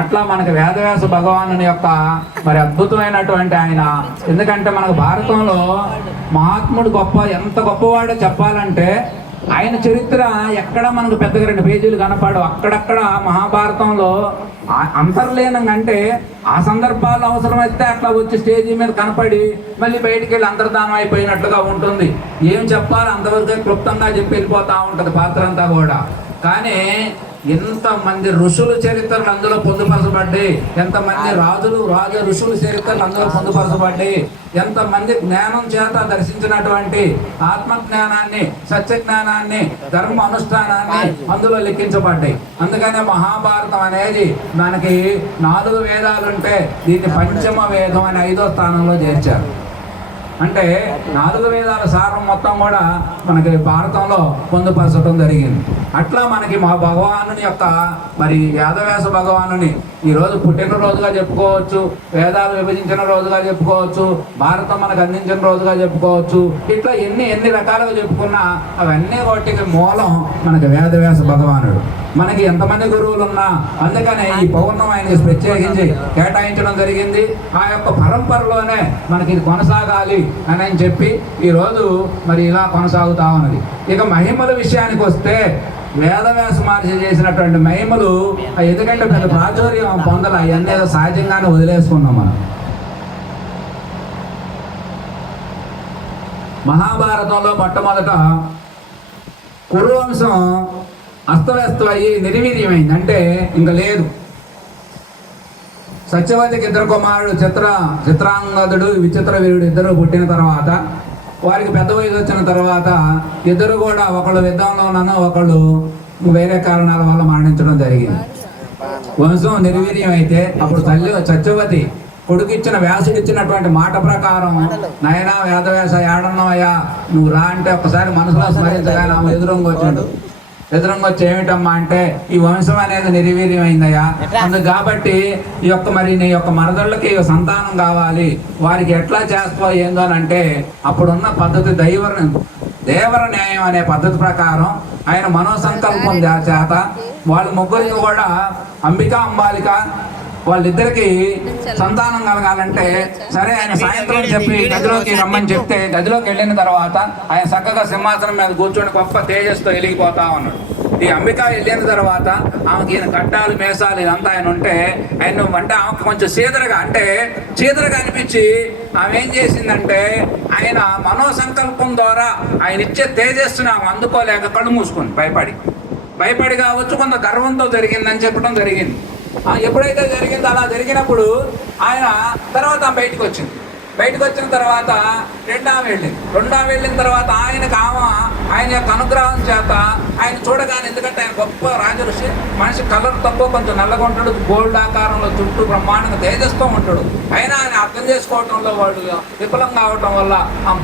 అట్లా మనకు వేదవ్యాస భగవానుని యొక్క మరి అద్భుతమైనటువంటి ఆయన, ఎందుకంటే మనకు భారతంలో మహాత్ముడు ఎంత గొప్పవాడో చెప్పాలంటే ఆయన చరిత్ర ఎక్కడ మనకు పెద్దగా 2 పేజీలు కనపడవు. అక్కడక్కడ మహాభారతంలో అంతర్లీనంగా, అంటే ఆ సందర్భాలు అవసరమైతే అట్లా వచ్చి స్టేజీ మీద కనపడి మళ్ళీ బయటికి వెళ్ళి అంతర్ధానం అయిపోయినట్లుగా ఉంటుంది. ఏం చెప్పాలో అంతవరకే క్లుప్తంగా చెప్పి వెళ్ళిపోతూ ఉంటుంది పాత్ర అంతా కూడా. కానీ ఎంతమంది ఋషుల చరిత్రలు అందులో పొందుపరచబడ్డాయి, ఎంతమంది రాజ ఋషుల చరిత్రలు అందులో పొందుపరచబడ్డాయి, ఎంతమంది జ్ఞానం చేత దర్శించినటువంటి ఆత్మజ్ఞానాన్ని, సత్య జ్ఞానాన్ని, ధర్మ అనుష్ఠానాన్ని అందులో లెక్కించబడ్డాయి. అందుకనే మహాభారతం అనేది మనకి 4 వేదాలుంటే దీన్ని పంచమ వేదం అని 5వ స్థానంలో చేర్చారు. అంటే 4 వేదాల సారం మొత్తం కూడా మనకి భారతంలో పొందుపరచడం జరిగింది. అట్లా మనకి మా భగవానుని యొక్క మరి వేదవ్యాస భగవానుని ఈరోజు పుట్టినరోజుగా చెప్పుకోవచ్చు, వేదాలు విభజించిన రోజుగా చెప్పుకోవచ్చు, భారతం మనకు అందించిన రోజుగా చెప్పుకోవచ్చు. ఇట్లా ఎన్ని రకాలుగా చెప్పుకున్నా అవన్నీ వాటికి మూలం మనకి వేదవ్యాస భగవానుడు. మనకి ఎంతమంది గురువులు ఉన్నా అందుకనే ఈ పౌర్ణం ఆయనకి ప్రత్యేకించి కేటాయించడం జరిగింది. ఆ యొక్క పరంపరలోనే మనకి ఇది కొనసాగాలి అని చెప్పి ఈరోజు మరి ఇలా కొనసాగుతా ఉన్నది. ఇక మహిమల విషయానికి వస్తే వేదవ్యాస మహర్షి చేసినటువంటి మహిమలు ఎందుకంటే పెద్ద ప్రాచుర్యం పొందల, అవన్నీ ఏదో సహజంగానే వదిలేసుకున్నాం మనం. మహాభారతంలో మొట్టమొదట కురువంశం అస్తవ్యస్తమయ్యి నిర్వీర్యమైంది, అంటే ఇంకా లేదు. సత్యవతికి 2 కుమారుడు చిత్రాంగదుడు, విచిత్ర వీరుడు ఇద్దరు పుట్టిన తర్వాత వారికి పెద్ద వయసు వచ్చిన తర్వాత ఇద్దరు కూడా ఒకళ్ళు యుద్ధంలోనూ ఒకళ్ళు వేరే కారణాల వల్ల మరణించడం జరిగింది. వంశం నిర్వీర్యం అయితే అప్పుడు తల్లి సత్యవతి కొడుకిచ్చిన వ్యాసుడిచ్చినటువంటి మాట ప్రకారం, నయనా వేదవ్యాస ఏడన్నవయ్యా నువ్వు రా అంటే ఒక్కసారి మనసులో స్మరించగానే ఆమె ఎదురుంగా వచ్చి ఏమిటమ్మా అంటే ఈ వంశం అనేది నిర్వీర్యమైందయ్యా, అందుకు కాబట్టి ఈ యొక్క మరి నీ యొక్క మరదళ్ళకి సంతానం కావాలి, వారికి ఎట్లా చేస్తావో ఏందో అని అంటే అప్పుడున్న పద్ధతి దేవర న్యాయం అనే పద్ధతి ప్రకారం ఆయన మనోసంకల్పం చేత వాళ్ళు ముగ్గురికి కూడా అంబిక అంబాలిక వాళ్ళిద్దరికి సంతానం కలగాలంటే సరే ఆయన సాయంత్రం చెప్పి గదిలోకి రమ్మని చెప్తే గదిలోకి వెళ్ళిన తర్వాత ఆయన చక్కగా సింహాసనం మీద కూర్చొని గొప్ప తేజస్తో వెలిగిపోతా ఉన్నాడు. ఈ అంబిక వెళ్ళిన తర్వాత ఆమెకి ఈయన కట్టాలు మేసాలు ఇదంతా ఆయన ఉంటే ఆయన అంటే ఆమెకు కొంచెం చీదరగా అనిపించి ఆమె ఏం చేసిందంటే ఆయన మనోసంకల్పం ద్వారా ఆయన ఇచ్చే తేజస్సుని ఆమె అందుకోలేక కళ్ళు మూసుకుంది. భయపడి కావచ్చు, కొంత గర్వంతో జరిగిందని చెప్పడం జరిగింది. ఎప్పుడైతే జరిగిందో అలా జరిగినప్పుడు ఆయన తర్వాత బయటకు వచ్చిన తర్వాత రెండామె వెళ్ళిన తర్వాత ఆయన యొక్క అనుగ్రహం చేత ఆయన చూడగానే, ఎందుకంటే ఆయన గొప్ప రాజఋషి, మనిషి కలర్ తక్కువ కొంచెం నల్లగా ఉంటాడు, గోల్డ్ ఆకారంలో చుట్టూ బ్రహ్మాండంగా తేజస్తో ఉంటాడు. అయినా ఆయన అర్థం చేసుకోవటంలో వాళ్ళు విఫలం కావటం వల్ల ఆమె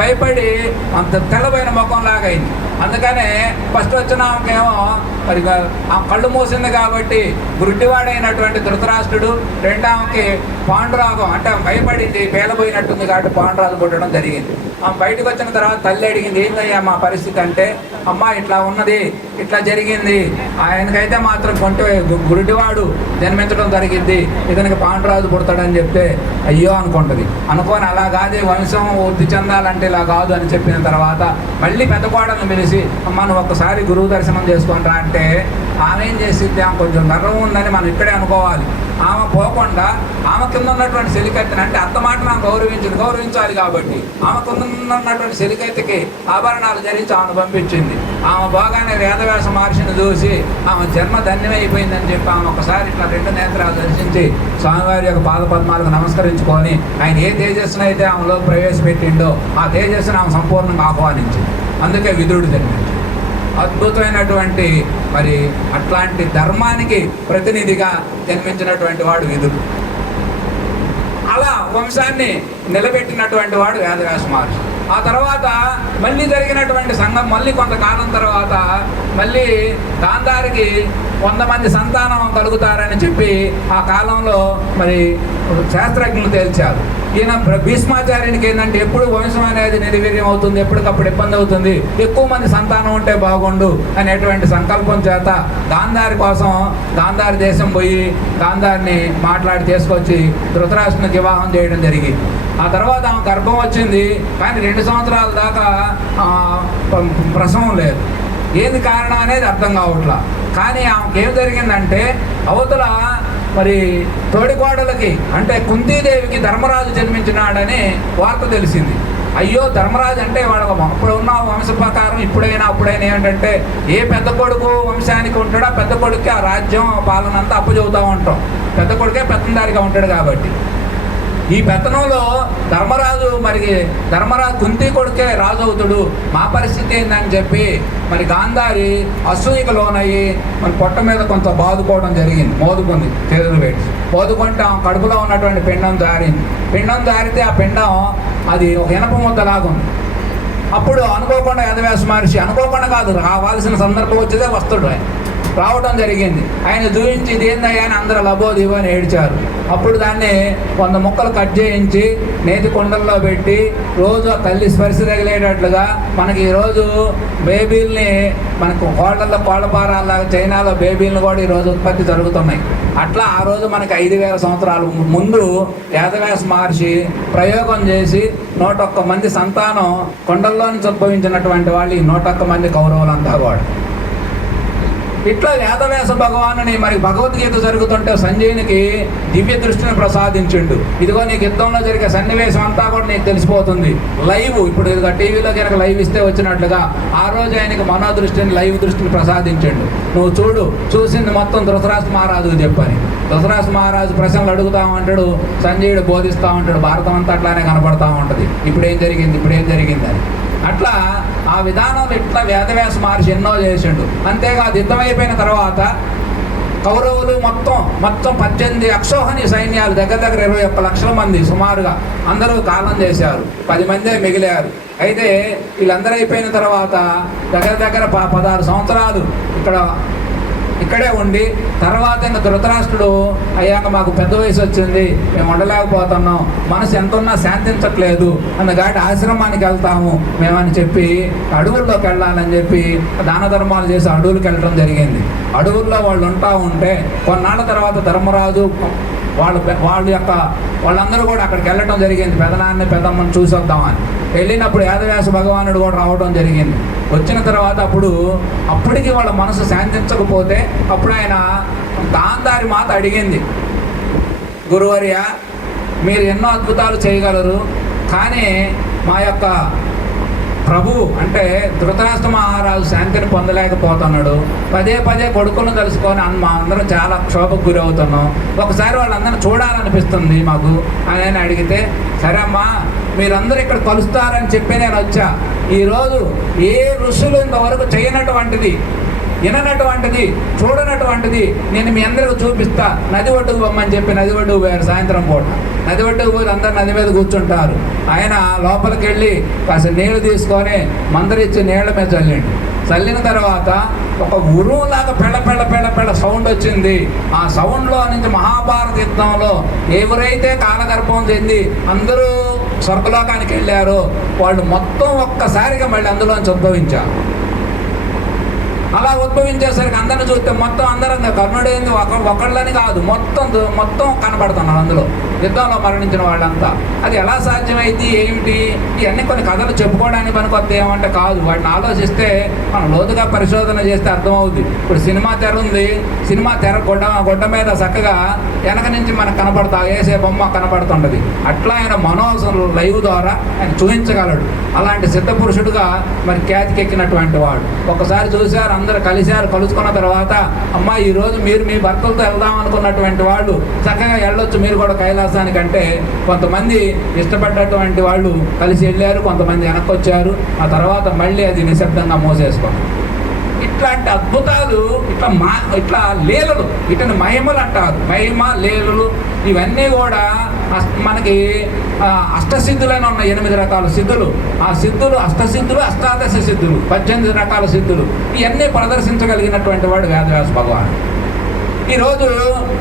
భయపడి అంత తెల్లబోయిన ముఖంలాగా అయింది. అందుకనే ఫస్ట్ వచ్చిన ఆమెకేమో మరి ఆ కళ్ళు మూసింది కాబట్టి గుడ్డివాడైనటువంటి ధృతరాష్ట్రుడు, రెండామెకి పాండురాగం అంటే భయపడింది, పేలబోయినట్టుంది కాబట్టి పాండురాజు పుట్టడం జరిగింది. ఆమె బయటకు వచ్చిన తర్వాత తల్లి అడిగింది, ఏందయ్యా మా పరిస్థితి అంటే, అమ్మ ఇట్లా ఉన్నది, ఇట్లా జరిగింది, ఆయనకైతే మాత్రం గుడ్డివాడు జన్మించడం జరిగింది, ఇతనికి పాండురాజు పుడతాడని చెప్తే అయ్యో అనుకుంటుంది. అనుకోని అలా కాదు, వంశం వృద్ధి చెందాలంటే ఇలా కాదు అని చెప్పిన తర్వాత మళ్ళీ పెద్ద కోడలను పిలిచి, అమ్మ నువ్వు ఒక్కసారి గురువు దర్శనం చేసుకొని రా అంటే ఆమె ఏం చేసింది, ఆమె కొంచెం గర్వం ఉందని మనం ఇక్కడే అనుకోవాలి. ఆమె పోకుండా ఆమె కింద ఉన్నటువంటి సెలికత్తిని, అంటే అత్త మాట ఆమె గౌరవించాలి కాబట్టి ఆమె కింద ఉన్నటువంటి సెలికత్తికి ఆభరణాలు ధరించి ఆమెను పంపించింది. ఆమె బాగానే వేదవ్యాస మహర్షిని చూసి ఆమె జన్మ ధన్యమైపోయిందని చెప్పి ఆమె ఒకసారి ఇట్లా 2 నేత్రాలు దర్శించి స్వామివారి యొక్క పాదపద్మాలకు నమస్కరించుకొని ఆయన ఏ తేజస్సును అయితే ఆమెలో ప్రవేశపెట్టిండో ఆ తేజస్సును ఆమె సంపూర్ణంగా ఆహ్వానించింది. అందుకే విదురుడు జన్మించింది. అద్భుతమైనటువంటి మరి అట్లాంటి ధర్మానికి ప్రతినిధిగా జన్మించినటువంటి వాడు విదురుడు. అలా వంశాన్ని నిలబెట్టినటువంటి వాడు వేదవ్యాస మహర్షి. ఆ తర్వాత మళ్ళీ జరిగినటువంటి సంఘం, మళ్ళీ కొంతకాలం తర్వాత మళ్ళీ గాంధారికి 100 మంది సంతానం కలుగుతారని చెప్పి ఆ కాలంలో మరి శాస్త్రజ్ఞులు తేల్చారు. ఈయన భీష్మాచార్యునికి ఏంటంటే ఎప్పుడు వంశం అనేది నిర్వీర్యం అవుతుంది, ఎప్పటికప్పుడు ఇబ్బంది అవుతుంది, ఎక్కువ మంది సంతానం ఉంటే బాగుండు అనేటువంటి సంకల్పం చేత గాంధారి కోసం గాంధారి దేశం పోయి గాంధారిని మాట్లాడి తీసుకొచ్చి ధృతరాష్ట్రునికి వివాహం చేయడం జరిగింది. ఆ తర్వాత ఆమె గర్భం వచ్చింది, కానీ 2 సంవత్సరాల దాకా ప్రసవం లేదు. ఏంది కారణం అనేది అర్థం కావట్లా. కానీ ఆమెకి ఏం జరిగిందంటే అవతల మరి తోడికోడలకి అంటే కుంతీదేవికి ధర్మరాజు జన్మించినాడని వార్త తెలిసింది. అయ్యో ధర్మరాజు అంటే వాడు అప్పుడు ఉన్న వంశ ప్రకారం అప్పుడైనా ఏంటంటే ఏ పెద్ద కొడుకు వంశానికి ఉంటాడో పెద్ద కొడుకుకి ఆ రాజ్యం పాలన అంతా అప్పచెబుతూ ఉంటాం. పెద్ద కొడుకే పెత్తందారిగా ఉంటాడు కాబట్టి ఈ పెత్తనంలో ధర్మరాజు కుంతి కొడుకే రాజు అవుతాడు, మా పరిస్థితి ఏందని చెప్పి మరి గాంధారి అసూయకు లోనయ్యి మన పొట్ట మీద కొంత బాదుకోవడం జరిగింది. మోదుకుంది, చేతులు పెట్టి మోదుకుంటే ఆ కడుపులో ఉన్నటువంటి పిండం జారింది. పిండం జారితే ఆ పిండం అది ఒక ఇనప ముద్దలాగుంది. అప్పుడు అనుకోకుండా వేదవ్యాస మహర్షి, అనుకోకుండా కాదు, రావాల్సిన సందర్భం వచ్చేదే వస్తుడు రావడం జరిగింది. ఆయన చూపించి ఇది ఏందయ్యా అని అందరూ లబోదివో అని ఏడ్చారు. అప్పుడు దాన్ని 100 ముక్కలు కట్ చేయించి నేతి కొండల్లో పెట్టి రోజు ఆ తల్లి స్పర్శ తగిలేటట్లుగా మనకి ఈరోజు బేబీల్ని మనకు కోళ్ళల్లో కోళ్ళపారాల్లాగా చైనాలో బేబీలను కూడా ఈరోజు ఉత్పత్తి జరుగుతున్నాయి. అట్లా ఆ రోజు మనకి 5000 సంవత్సరాల ముందు వేదవ్యాస మహర్షి ప్రయోగం చేసి 101 మంది సంతానం కొండల్లో నుంచి ఉద్భవించినటువంటి వాళ్ళు ఈ 101 మంది కౌరవులంతా కూడా. ఇట్లా వేదవ్యాస భగవానుని మరి భగవద్గీత జరుగుతుంటే సంజయునికి దివ్య దృష్టిని ప్రసాదించిండు. ఇదిగో నీకు యుద్ధంలో జరిగే సన్నివేశం అంతా కూడా నీకు తెలిసిపోతుంది లైవ్. ఇప్పుడు ఇదిగో టీవీలో కనుక లైవ్ ఇస్తే వచ్చినట్లుగా ఆ రోజు ఆయనకి మనోదృష్టిని లైవ్ దృష్టిని ప్రసాదించండు. నువ్వు చూసింది మొత్తం ధృతరాష్ట్ర మహారాజుకు చెప్పని. ధృతరాష్ట్ర మహారాజు ప్రశ్నలు అడుగుతా ఉంటాడు, సంజయుడు బోధిస్తూ ఉంటాడు. భారతం అంతా అట్లానే కనపడతా ఉంటుంది, ఇప్పుడేం జరిగింది అని. అట్లా ఆ విధానం ఇట్లా వేదవ్యాస మహర్షి ఎన్నో చేసిండు. అంతేకాదు యుద్ధం అయిపోయిన తర్వాత కౌరవులు మొత్తం 18 అక్షోహిణి సైన్యాలు దగ్గర 21 లక్షల మంది సుమారుగా అందరూ కాలం చేశారు. 10 మందే మిగిలారు. అయితే వీళ్ళందరూ అయిపోయిన తర్వాత దగ్గర 16 సంవత్సరాలు ఇక్కడే ఉండి తర్వాత ఇంకా ధృతరాష్ట్రుడు అయ్యాక మాకు పెద్ద వయసు వచ్చింది, మేము ఉండలేకపోతున్నాం, మనసు ఎంతున్నా శాంతించట్లేదు అందుకాటి ఆశ్రమానికి వెళ్తాము మేమని చెప్పి అడవుల్లోకి వెళ్ళాలని చెప్పి దాన ధర్మాలు చేసి అడవులకు వెళ్ళడం జరిగింది. అడవుల్లో వాళ్ళు ఉంటా ఉంటే కొన్నాళ్ళ తర్వాత ధర్మరాజు వాళ్ళందరూ కూడా అక్కడికి వెళ్ళడం జరిగింది. పెదనాన్ని పెద్దమ్మని చూసొద్దామని వెళ్ళినప్పుడు వేదవ్యాస భగవానుడు కూడా రావడం జరిగింది. వచ్చిన తర్వాత అప్పటికి వాళ్ళ మనసు శాంతించకపోతే అప్పుడు ఆయన గాంధారి మాత అడిగింది, గురువర్య మీరు ఎన్నో అద్భుతాలు చేయగలరు, కానీ మా యొక్క ప్రభు అంటే ధృతరాష్ట్ర మహారాజు శాంతిని పొందలేకపోతున్నాడు, పదే కొడుకులను తెలుసుకొని మా అందరం చాలా క్షోభకు గురి అవుతున్నాం, ఒకసారి వాళ్ళందరినీ చూడాలనిపిస్తుంది మాకు అని అడిగితే, సరే అమ్మా మీరందరూ ఇక్కడ కలుస్తారని చెప్పి నేను వచ్చా. ఈరోజు ఏ ఋషులు ఇంతవరకు చేయనటువంటిది, విననటువంటిది, చూడనటువంటిది నేను మీ అందరికి చూపిస్తా, నది ఒడ్డుకు పొమ్మని చెప్పి నది ఒడ్డుకు పోయారు. సాయంత్రం పూట నది ఒడ్డుకు పోయి అందరు నది మీద కూర్చుంటారు. ఆయన లోపలికి వెళ్ళి కాస్త నీళ్లు తీసుకొని మందరిచ్చి నీళ్ల మీద చల్లిన తర్వాత ఒక ఉరువులాగా పెళ్ళ సౌండ్ వచ్చింది. ఆ సౌండ్లో నుంచి మహాభారత యుద్ధంలో ఎవరైతే కాలగర్భం చెంది అందరూ స్వర్గలోకానికి వెళ్ళారో వాళ్ళు మొత్తం ఒక్కసారిగా మళ్ళీ అందులోంచి ఉద్భవించారు. అలా ఉద్భవించేసరికి అందరిని చూస్తే మొత్తం అందరం కర్ణుడైంది ఒకళ్ళని కాదు, మొత్తం కనబడుతున్నారు అందులో యుద్ధంలో మరణించిన వాళ్ళంతా. అది ఎలా సాధ్యమైంది ఏమిటి ఇవన్నీ కొన్ని కథలు చెప్పుకోవడానికి పనికొద్ది ఏమంటే కాదు, వాటిని ఆలోచిస్తే మనం లోతుగా పరిశోధన చేస్తే అర్థమవుతుంది. ఇప్పుడు సినిమా తెర ఉంది, సినిమా తెర గొడ్డ మీద చక్కగా వెనక నుంచి మనకు వేసే బొమ్మ కనబడుతుంటది. అట్లా ఆయన లైవ్ ద్వారా ఆయన చూపించగలడు. అలాంటి సిద్ధ పురుషుడుగా మరి ఖ్యాతికెక్కినటువంటి వాడు. ఒకసారి చూశారు, అందరూ కలుసుకున్న తర్వాత అమ్మా ఈరోజు మీరు మీ భర్తలతో వెళ్దాం అనుకున్నటువంటి వాళ్ళు చక్కగా వెళ్ళొచ్చు మీరు కూడా కైలాసానికంటే కొంతమంది ఇష్టపడ్డటువంటి వాళ్ళు కలిసి వెళ్ళారు, కొంతమంది వెనక్కి వచ్చారు. ఆ తర్వాత మళ్ళీ అది నిశ్శబ్దంగా మోసేసుకున్నారు. ఇట్లాంటి అద్భుతాలు ఇట్లా లీలలు, ఇట్లని మహిమలు అంటారు. మహిమ లీలలు ఇవన్నీ కూడా మనకి అష్టసిద్ధులైన ఉన్నాయి. 8 రకాల సిద్ధులు. ఆ సిద్ధులు అష్టసిద్ధులు, అష్టాదశ సిద్ధులు, 18 రకాల సిద్ధులు ఇవన్నీ ప్రదర్శించగలిగినటువంటి వాడు వేదవ్యాస భగవాన్. ఈరోజు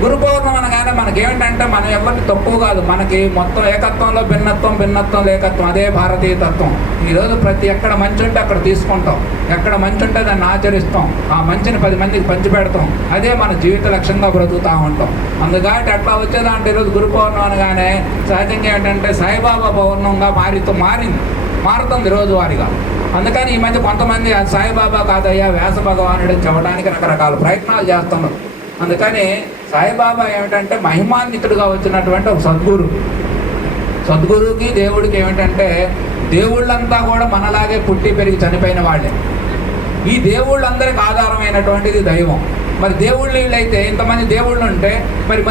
గురు పౌర్ణమి అనగానే మనకేమిటంటే మనం ఎవరిని తక్కువ కాదు, మనకి మొత్తం ఏకత్వంలో భిన్నత్వం ఏకత్వం, అదే భారతీయ తత్వం. ఈరోజు ప్రతి ఎక్కడ మంచి ఉంటే అక్కడ తీసుకుంటాం, ఎక్కడ మంచి ఉంటే దాన్ని ఆచరిస్తాం, ఆ మంచిని 10 మందికి పంచిపెడతాం, అదే మన జీవిత లక్ష్యంగా బ్రతుకుతూ ఉంటాం. అందుకని అట్లా వచ్చేదంటే ఈరోజు గురు పౌర్ణమి అనగానే సహజంగా ఏంటంటే సాయిబాబా పౌర్ణంగా మారుతుంది రోజువారీగా. అందుకని ఈ మధ్య కొంతమంది అది సాయిబాబా కాదయ్యా వ్యాస భగవానుడు అని చెప్పడానికి రకరకాల ప్రయత్నాలు చేస్తున్నారు. అందుకని సాయిబాబా ఏమిటంటే మహిమాన్వితుడుగా వచ్చినటువంటి ఒక సద్గురుకి దేవుడికి ఏమిటంటే దేవుళ్ళంతా కూడా మనలాగే పుట్టి పెరిగి చనిపోయిన వాళ్ళే. ఈ దేవుళ్ళందరికి ఆధారమైనటువంటిది దైవం. మరి దేవుళ్ళు వీళ్ళైతే ఇంతమంది దేవుళ్ళు ఉంటే మరి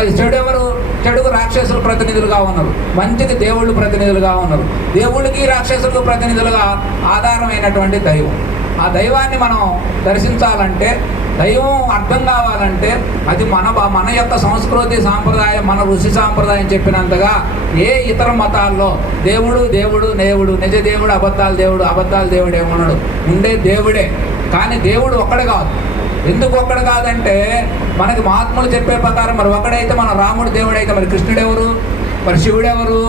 చెడుకు రాక్షసులు ప్రతినిధులుగా ఉన్నారు, మంచికి దేవుళ్ళు ప్రతినిధులుగా ఉన్నారు. దేవుళ్ళకి రాక్షసులకు ప్రతినిధులుగా ఆధారమైనటువంటి దైవం. ఆ దైవాన్ని మనం దర్శించాలంటే, దైవం అర్థం కావాలంటే అది మన యొక్క సంస్కృతి సాంప్రదాయం, మన ఋషి సాంప్రదాయం చెప్పినంతగా ఏ ఇతర మతాల్లో దేవుడు నిజ దేవుడు అబద్ధాలు దేవుడు ఏమన్నాడు, ఉండే దేవుడే. కానీ దేవుడు ఒక్కడే కాదు. ఎందుకు ఒక్కడు కాదంటే మనకి మహాత్ములు చెప్పే ప్రకారం మరి ఒకడైతే మన రాముడు దేవుడు అయితే మరి కృష్ణుడు ఎవరు, మరి శివుడు ఎవరు?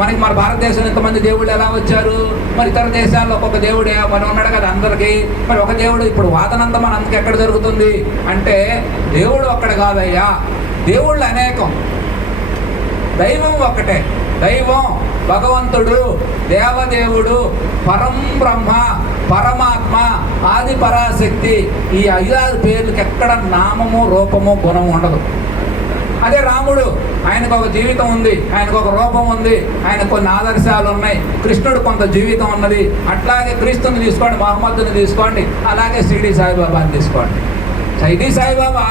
మనకి మన భారతదేశంలో ఇంతమంది దేవుళ్ళు ఎలా వచ్చారు? మరి ఇతర దేశాల్లో ఒక్కొక్క దేవుడే మరి ఉన్నాడు కదా అందరికీ. మరి ఒక దేవుడు ఇప్పుడు వాదనంతా మన అందుకు ఎక్కడ జరుగుతుంది అంటే దేవుడు ఒక్కడు కాదయ్యా, దేవుళ్ళు అనేకం, దైవం ఒక్కటే. దైవం భగవంతుడు, దేవదేవుడు, పరం బ్రహ్మ, పరమాత్మ, ఆది పరాశక్తి, ఈ 5 పేర్లకి ఎక్కడ నామము రూపము గుణము ఉండదు. అదే రాముడు, ఆయనకు ఒక జీవితం ఉంది, ఆయనకు ఒక రూపం ఉంది, ఆయనకు కొన్ని ఆదర్శాలు ఉన్నాయి. కృష్ణుడు కొంత జీవితం ఉన్నది. అట్లాగే క్రీస్తుని తీసుకోండి, మహమ్మద్ని తీసుకోండి, అలాగే షిరిడి సాయిబాబాని తీసుకోండి. షిరిడి సాయిబాబా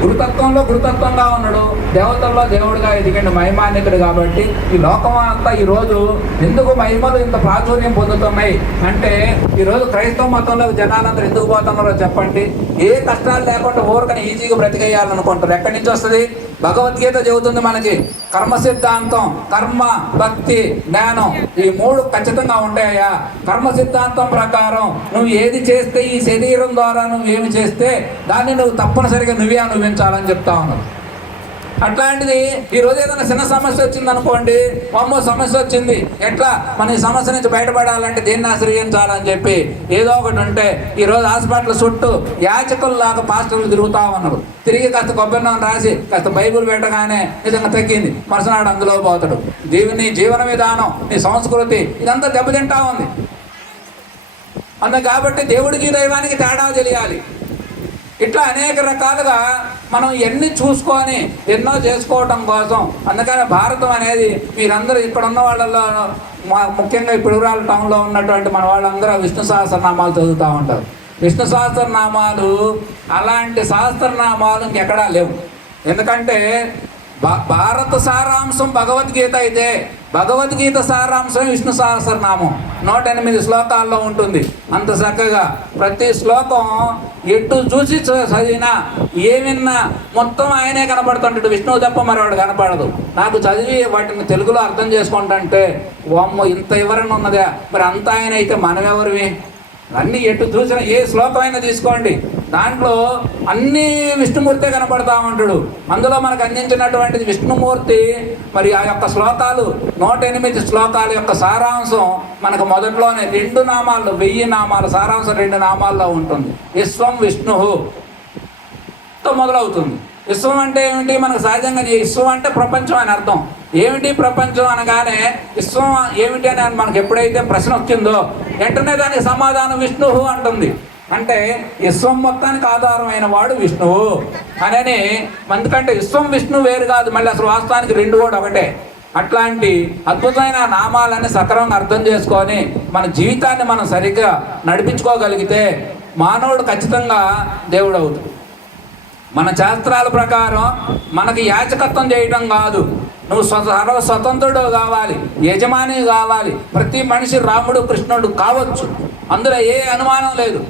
గురుతత్వంగా ఉన్నాడు, దేవతల్లో దేవుడుగా ఎదిగిండు, మహిమాన్వితుడు. కాబట్టి ఈ లోకం అంతా ఈరోజు ఎందుకు మహిమలు ఇంత ప్రాచుర్యం పొందుతున్నాయి అంటే ఈరోజు క్రైస్తవ మతంలో జనాలందరూ ఎందుకు పోతున్నారో చెప్పండి. ఏ కష్టాలు లేకుండా ఊరికని ఈజీగా బ్రతికేయాలనుకుంటారు. ఎక్కడి నుంచి వస్తుంది? భగవద్గీత చెబుతుంది మనకి కర్మ సిద్ధాంతం, కర్మ, భక్తి, జ్ఞానం, ఈ 3 ఖచ్చితంగా ఉంటాయా. కర్మ సిద్ధాంతం ప్రకారం నువ్వు ఏది చేస్తే, ఈ శరీరం ద్వారా నువ్వు ఏమి చేస్తే దాన్ని నువ్వు తప్పనిసరిగా నువ్వే అనుభవించాలని చెప్తా ఉన్నావు. అట్లాంటిది ఈరోజు ఏదైనా చిన్న సమస్య వచ్చింది అనుకోండి, సమస్య వచ్చింది, ఎట్లా మన ఈ సమస్య నుంచి బయటపడాలంటే దేన్ని ఆశ్రయించాలని చెప్పి ఏదో ఒకటి ఉంటే ఈరోజు హాస్పిటల్ చుట్టూ యాచకుల్లాగా పాస్టర్లు తిరుగుతూ ఉన్నారు. తిరిగి కాస్త కొబ్బరి నూనె రాసి కాస్త బైబుల్ పెట్టగానే నిజంగా తగ్గింది, మరుసనాడు అందులో పోతాడు. నీ జీవన విధానం, నీ సంస్కృతి ఇదంతా దెబ్బతింటా ఉంది. కాబట్టి దేవుడికి దైవానికి తేడా తెలియాలి. ఇట్లా అనేక రకాలుగా మనం ఎన్ని చూసుకొని ఎన్నో చేసుకోవటం కోసం. అందుకని భారతం అనేది మీరందరూ ఇక్కడ ఉన్న వాళ్ళల్లో ముఖ్యంగా ఇప్పుడు టౌన్లో ఉన్నటువంటి మన వాళ్ళందరూ విష్ణు సహస్రనామాలు చదువుతూ ఉంటారు. విష్ణు సహస్రనామాలు అలాంటి సహస్రనామాలు ఇంకెక్కడా లేవు. ఎందుకంటే భారత సారాంశం భగవద్గీత అయితే భగవద్గీత సారాంశం విష్ణు సహస్రనామం 108 శ్లోకాల్లో ఉంటుంది. అంత చక్కగా ప్రతి శ్లోకం ఎటు చూసి చదివినా ఏమిన్నా మొత్తం ఆయనే కనపడుతుంటాడు. విష్ణువు తప్ప మరొకడు కనపడదు. నాకు చదివి వాటిని తెలుగులో అర్థం చేసుకుంటుంటే వామ్మో ఇంత వివరణ ఉన్నదా, మరి అంత ఆయన అయితే మనమెవరివి? అన్నీ ఎటు చూసిన ఏ శ్లోకమైనా తీసుకోండి, దాంట్లో అన్నీ విష్ణుమూర్తే కనపడతా ఉంటాడు. అందులో మనకు అందించినటువంటిది విష్ణుమూర్తి. మరి ఆ యొక్క శ్లోకాలు 108 శ్లోకాల యొక్క సారాంశం మనకు మొదట్లోనే 2 నామాల్లో 1000 నామాలు సారాంశం 2 నామాల్లో ఉంటుంది. విశ్వం విష్ణుతో మొదలవుతుంది. విశ్వం అంటే ఏమిటి? మనకు సహజంగా విశ్వం అంటే ప్రపంచం అని అర్థం. ఏమిటి ప్రపంచం అనగానే విశ్వం ఏమిటి అని మనకు ఎప్పుడైతే ప్రశ్న వచ్చిందో వెంటనే దానికి సమాధానం విష్ణువు అంటుంది. అంటే విశ్వం మొత్తానికి ఆధారమైన వాడు విష్ణువు అని. ఎందుకంటే విశ్వం విష్ణువు వేరు కాదు, మళ్ళీ అసలు వాస్తవానికి 2 కూడా ఒకటే. అట్లాంటి అద్భుతమైన నామాలని సక్రమంగా అర్థం చేసుకొని మన జీవితాన్ని మనం సరిగ్గా నడిపించుకోగలిగితే మానవుడు ఖచ్చితంగా దేవుడు అవుతాడు. మన శాస్త్రాల ప్రకారం మనకి యాచకత్వం చేయడం కాదు, నువ్వు స్వతంత్రుడు కావాలి, యజమాని కావాలి. ప్రతి మనిషి రాముడు కృష్ణుడు కావచ్చు, అందులో ఏ అనుమానం లేదు.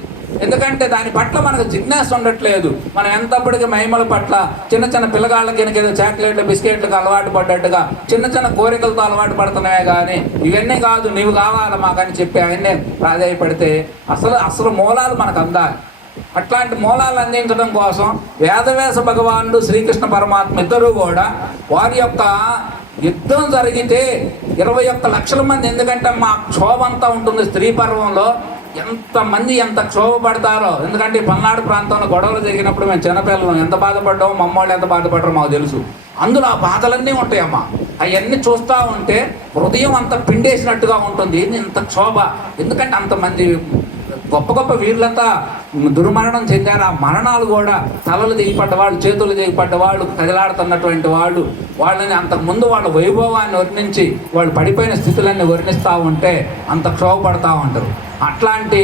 ఎందుకంటే దాని పట్ల మనకు జిజ్ఞాస ఉండట్లేదు. మనం ఎంతప్పటికీ మహిమల పట్ల చిన్న చిన్న పిల్లగాళ్ళకి ఏదో చాక్లెట్లు బిస్కెట్లకు అలవాటు పడ్డట్టుగా చిన్న చిన్న కోరికలతో అలవాటు పడుతున్నాయే కానీ ఇవన్నీ కాదు, నీవు కావాలి మాకని చెప్పి ఆయన్నే ప్రాధాన్యపడితే అసలు మూలాలు మనకు అందాలి. అట్లాంటి మూలాలు అందించడం కోసం వేదవ్యాస భగవానుడు శ్రీకృష్ణ పరమాత్మ ఇద్దరు కూడా వారి యొక్క యుద్ధం జరిగితే 21 లక్షల మంది, ఎందుకంటే మా క్షోభ అంతా ఉంటుంది స్త్రీ పర్వంలో, ఎంతమంది ఎంత క్షోభ పడతారో. ఎందుకంటే ఈ పల్నాడు ప్రాంతంలో గొడవలు జరిగినప్పుడు మేము చిన్నపిల్లలు ఎంత బాధపడ్డామో, మమ్మల్ని ఎంత బాధపడ్డారో మాకు తెలుసు. అందులో ఆ బాధలన్నీ ఉంటాయమ్మా. అవన్నీ చూస్తూ ఉంటే హృదయం అంత పిండేసినట్టుగా ఉంటుంది. ఇంత క్షోభ, ఎందుకంటే అంతమంది గొప్ప గొప్ప వీరులంతా దుర్మరణం చెందారు. ఆ మరణాలు కూడా తలలు దిగిపడ్డ వాళ్ళు, చేతులు దిగిపడ్డ వాళ్ళు, కదిలాడుతున్నటువంటి వాళ్ళు, వాళ్ళని అంతకుముందు వాళ్ళ వైభవాన్ని వర్ణించి వాళ్ళు పడిపోయిన స్థితులన్నీ వర్ణిస్తూ ఉంటే అంత క్షోభపడతా ఉంటారు. అట్లాంటి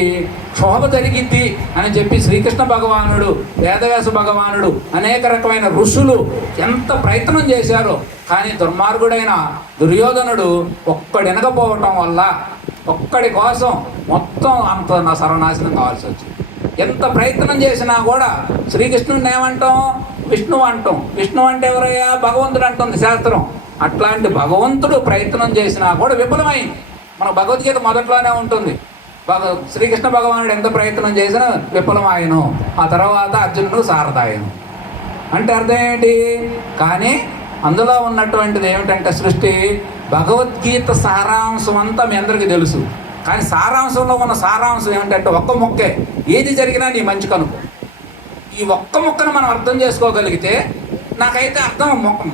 క్షోభ జరిగింది అని చెప్పి శ్రీకృష్ణ భగవానుడు, వేదవ్యాస భగవానుడు, అనేక రకమైన ఋషులు ఎంత ప్రయత్నం చేశారో, కానీ దుర్మార్గుడైన దుర్యోధనుడు ఒక్కడెనకపోవటం వల్ల ఒక్కడి కోసం మొత్తం అంత సర్వనాశనం కావాల్సి వచ్చింది. ఎంత ప్రయత్నం చేసినా కూడా శ్రీకృష్ణుడిని ఏమంటాం? విష్ణువు అంటాం. విష్ణువు అంటే ఎవరయ్యా? భగవంతుడు అంటుంది శాస్త్రం. అట్లాంటి భగవంతుడు ప్రయత్నం చేసినా కూడా విఫలమైంది. మన భగవద్గీత మొదట్లోనే ఉంటుంది, శ్రీకృష్ణ భగవానుడు ఎంత ప్రయత్నం చేసినా విఫలమాయను. ఆ తర్వాత అర్జునుడు సారథాయను. అంటే అర్థం ఏంటి? కానీ అందులో ఉన్నటువంటిది ఏమిటంటే సృష్టి భగవద్గీత సారాంశం అంతా మీ అందరికీ తెలుసు. కానీ సారాంశంలో ఉన్న సారాంశం ఏమిటంటే ఒక్క మొక్కే, ఏది జరిగినా నీ మంచి కనుకో. ఈ ఒక్క ముక్కను మనం అర్థం చేసుకోగలిగితే, నాకైతే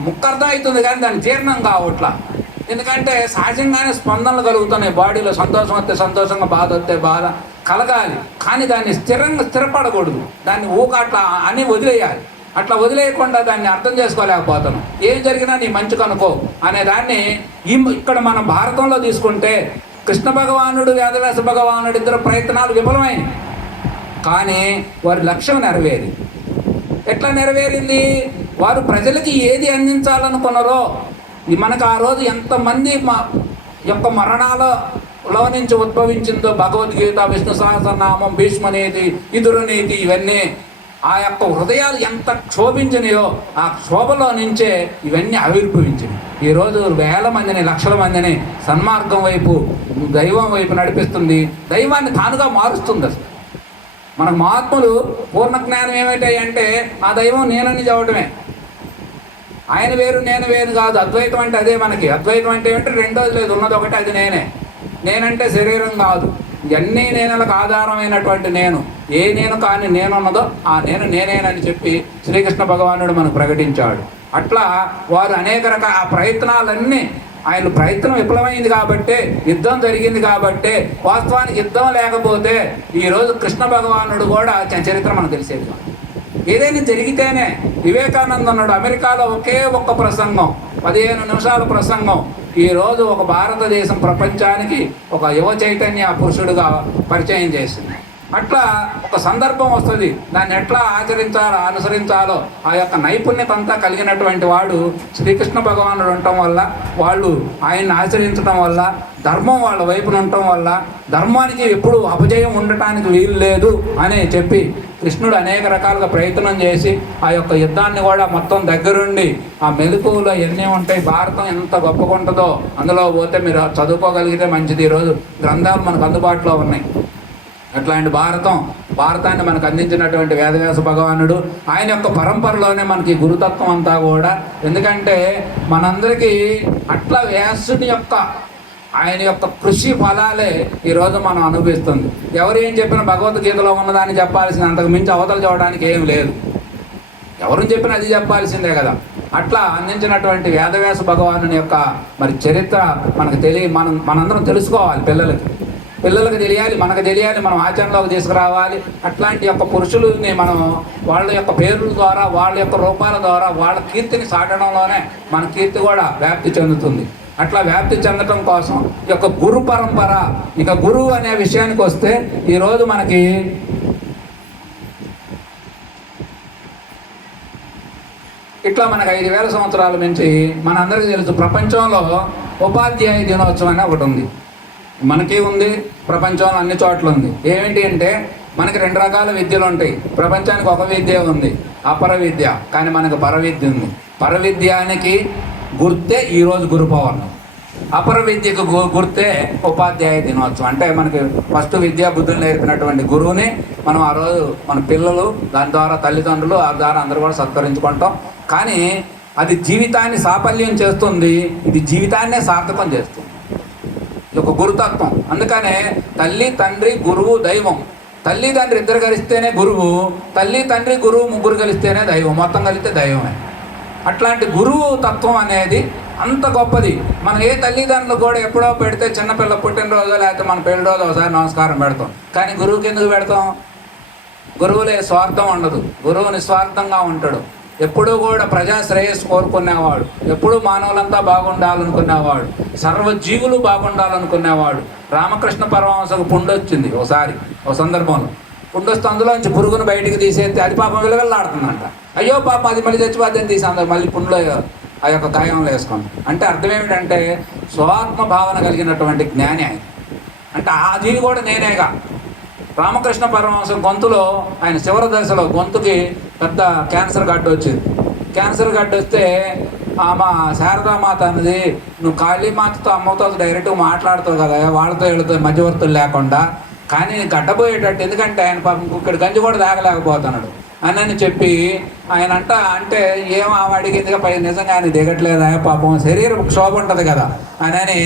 ముక్క అర్థం అవుతుంది కానీ దాని జీర్ణం కావట్లా. ఎందుకంటే సహజంగానే స్పందనలు కలుగుతున్నాయి బాడీలో. సంతోషం వస్తే సంతోషంగా, బాధ వస్తే బాధ కలగాలి, కానీ దాన్ని స్థిరపడకూడదు. దాన్ని అట్లా అని వదిలేయాలి. అట్లా వదిలేయకుండా దాన్ని అర్థం చేసుకోలేకపోతాను. ఏం జరిగినా నీ మంచి కనుకో అనే దాన్ని ఇక్కడ మనం భారతంలో తీసుకుంటే కృష్ణ భగవానుడు, వేదవ్యాస భగవానుడు ఇద్దరు ప్రయత్నాలు విఫలమైనవి, కానీ వారి లక్ష్యం నెరవేరింది. ఎట్లా నెరవేరింది? వారు ప్రజలకి ఏది అందించాలనుకున్నారో, మనకు ఆ రోజు ఎంతమంది యొక్క మరణాలలో నుంచి ఉద్భవించిందో భగవద్గీత, విష్ణు సహస్రనామం, భీష్మనీతి, విదురనీతి, ఇవన్నీ ఆ యొక్క హృదయాలు ఎంత క్షోభించినాయో ఆ క్షోభలో నుంచే ఇవన్నీ ఆవిర్భవించినాయి. ఈరోజు వేల మందిని, లక్షల మందిని సన్మార్గం వైపు, దైవం వైపు నడిపిస్తుంది. దైవాన్ని తానుగా మారుస్తుంది. అసలు మనకు మహాత్ములు పూర్ణ జ్ఞానం ఏమిటంటే ఆ దైవం నేనని చెప్పడమే. ఆయన వేరు నేను వేరు కాదు. అద్వైతం అంటే అదే. మనకి అద్వైతం అంటే ఏమంటే రెండోది లేదు, ఉన్నది ఒకటి, అది నేనే. నేనంటే శరీరం కాదు, ఇవన్నీ నేనులకు ఆధారమైనటువంటి నేను. ఏ నేను కానీ నేనున్నదో ఆ నేను నేనేనని చెప్పి శ్రీకృష్ణ భగవానుడు మనకు ప్రకటించాడు. అట్లా వారు అనేక రకాల ఆ ప్రయత్నాలన్నీ, ఆయన ప్రయత్నం విఫలమైంది కాబట్టే, యుద్ధం జరిగింది కాబట్టే. వాస్తవానికి యుద్ధం లేకపోతే ఈరోజు కృష్ణ భగవానుడు కూడా చరిత్ర మనకు తెలిసేది. ఏదైనా జరిగితేనే. వివేకానంద అన్నాడు, అమెరికాలో ఒకే ఒక్క ప్రసంగం, 15 నిమిషాల ప్రసంగం ఈరోజు ఒక భారతదేశం ప్రపంచానికి ఒక యువ చైతన్య పురుషుడుగా పరిచయం చేసింది. అట్లా ఒక సందర్భం వస్తుంది, దాన్ని ఎట్లా ఆచరించాలో, అనుసరించాలో ఆ యొక్క నైపుణ్యత అంతా కలిగినటువంటి వాడు శ్రీకృష్ణ భగవానుడు ఉండటం వల్ల, వాళ్ళు ఆయన్ని ఆచరించడం వల్ల, ధర్మం వాళ్ళ వైపున ఉండటం వల్ల ధర్మానికి ఎప్పుడు అపజయం ఉండటానికి వీలు లేదు అని చెప్పి కృష్ణుడు అనేక రకాలుగా ప్రయత్నం చేసి ఆ యొక్క యుద్ధాన్ని కూడా మొత్తం దగ్గరుండి ఆ మెలకువలో ఎన్ని ఉంటాయి, భారతం ఎంత గొప్పగా ఉంటుందో అందులో పోతే మీరు చదువుకోగలిగితే మంచిది. ఈరోజు గ్రంథాలు మనకు అందుబాటులో ఉన్నాయి. అట్లాంటి భారతాన్ని మనకు అందించినటువంటి వేదవ్యాస భగవానుడు, ఆయన యొక్క పరంపరలోనే మనకి గురుతత్వం అంతా కూడా. ఎందుకంటే మనందరికీ అట్లా వ్యాసుడి యొక్క, ఆయన యొక్క కృషి ఫలాలే ఈరోజు మనం అనుభవిస్తుంది. ఎవరు ఏం చెప్పినా భగవద్గీతలో ఉన్నదాన్ని చెప్పాల్సింది, అంతకు మించి అవతల చూడడానికి ఏం లేదు. ఎవరు చెప్పినా అది చెప్పాల్సిందే కదా. అట్లా అందించినటువంటి వేదవ్యాస భగవానుని యొక్క మరి చరిత్ర మనకు మనందరం తెలుసుకోవాలి. పిల్లలకు తెలియాలి, మనకు తెలియాలి, మనం ఆచరణలోకి తీసుకురావాలి. అట్లాంటి యొక్క పురుషులని మనం వాళ్ళ యొక్క పేర్ల ద్వారా, వాళ్ళ యొక్క రూపాల ద్వారా వాళ్ళ కీర్తిని సాటడంలోనే మన కీర్తి కూడా వ్యాప్తి చెందుతుంది. అట్లా వ్యాప్తి చెందటం కోసం ఈ యొక్క గురు పరంపర, ఇక గురువు అనే విషయానికి వస్తే ఈరోజు మనకి ఇట్లా మనకు 5000 సంవత్సరాల నుంచి మనందరికీ తెలుసు, ప్రపంచంలో ఉపాధ్యాయ దినోత్సవం అనే ఒకటి ఉంది. మనకి ఉంది, ప్రపంచంలో అన్ని చోట్ల ఉంది. ఏమిటి అంటే మనకి 2 రకాల విద్యలు ఉంటాయి. ప్రపంచానికి ఒక విద్య ఉంది, అపర విద్య. కానీ మనకు పరవిద్య ఉంది. పరవిద్యానికి గుర్తే ఈరోజు గురు పౌర్ణమి. అపర విద్యకు గుర్తే ఉపాధ్యాయ దినోత్సవం. అంటే మనకి ఫస్ట్ విద్యా బుద్ధులు నేర్పినటువంటి గురువుని మనం ఆ రోజు మన పిల్లలు, దాని ద్వారా తల్లిదండ్రులు, ఆ ద్వారా అందరూ కూడా సత్కరించుకుంటాం. కానీ అది జీవితాన్ని సాఫల్యం చేస్తుంది, ఇది జీవితాన్నే సార్థకం చేస్తుంది. ఇది ఒక గురుతత్వం. అందుకనే తల్లి, తండ్రి, గురువు, దైవం. తల్లి తండ్రి ఇద్దరు కలిస్తేనే గురువు, తల్లి తండ్రి గురువు ముగ్గురు కలిస్తేనే దైవం, మొత్తం కలిస్తే దైవమే. అట్లాంటి గురువు తత్వం అనేది అంత గొప్పది. మనం ఏ తల్లిదండ్రులు కూడా ఎప్పుడో పెడితే, చిన్నపిల్ల పుట్టినరోజు లేకపోతే మన పెళ్లి రోజు ఒకసారి నమస్కారం పెడతాం. కానీ గురువుకి ఎందుకు పెడతాం? గురువులే స్వార్థం ఉండదు, గురువు నిస్వార్థంగా ఉంటాడు. ఎప్పుడూ కూడా ప్రజా శ్రేయస్సు కోరుకునేవాడు, ఎప్పుడూ మానవులంతా బాగుండాలనుకునేవాడు, సర్వజీవులు బాగుండాలనుకునేవాడు. రామకృష్ణ పరమహంసకు పుండొచ్చింది ఒకసారి, ఒక సందర్భంలో. పుండొస్తే అందులోంచి పురుగును బయటికి తీసేస్తే అది పాపం విలవెల్లాడుతుందంట. అయ్యో పాపం అది మళ్ళీ చచ్చిపోద్దని తీసి అందరు మళ్ళీ పుండులో ఆ యొక్క గాయంలో వేసుకోండి. అంటే అర్థం ఏమిటంటే స్వాత్మ భావన కలిగినటువంటి జ్ఞాని ఆయన. అంటే ఆ జీవి కూడా నేనేగా. రామకృష్ణ పరమహంస గొంతులో, ఆయన చివరి దశలో గొంతుకి పెద్ద క్యాన్సర్ గడ్డ వచ్చింది. క్యాన్సర్ గడ్డ వస్తే మా శారదామాత అన్నది, నువ్వు కాళీమాతతో అమ్మతో డైరెక్ట్గా మాట్లాడుతావు కదా, వాళ్ళతో వీళ్ళతో మధ్యవర్తులు లేకుండా, కానీ గడ్డపోయేటట్టు, ఎందుకంటే ఆయన పాపం ఇక్కడ గంజి కూడా తాగలేకపోతున్నాడు అని చెప్పి ఆయన అంటే ఏం ఆమె అడిగిందిగా పై నిజంగా ఆయన దిగట్లేదా పాపం, శరీరం క్షోభ ఉంటుంది కదా అని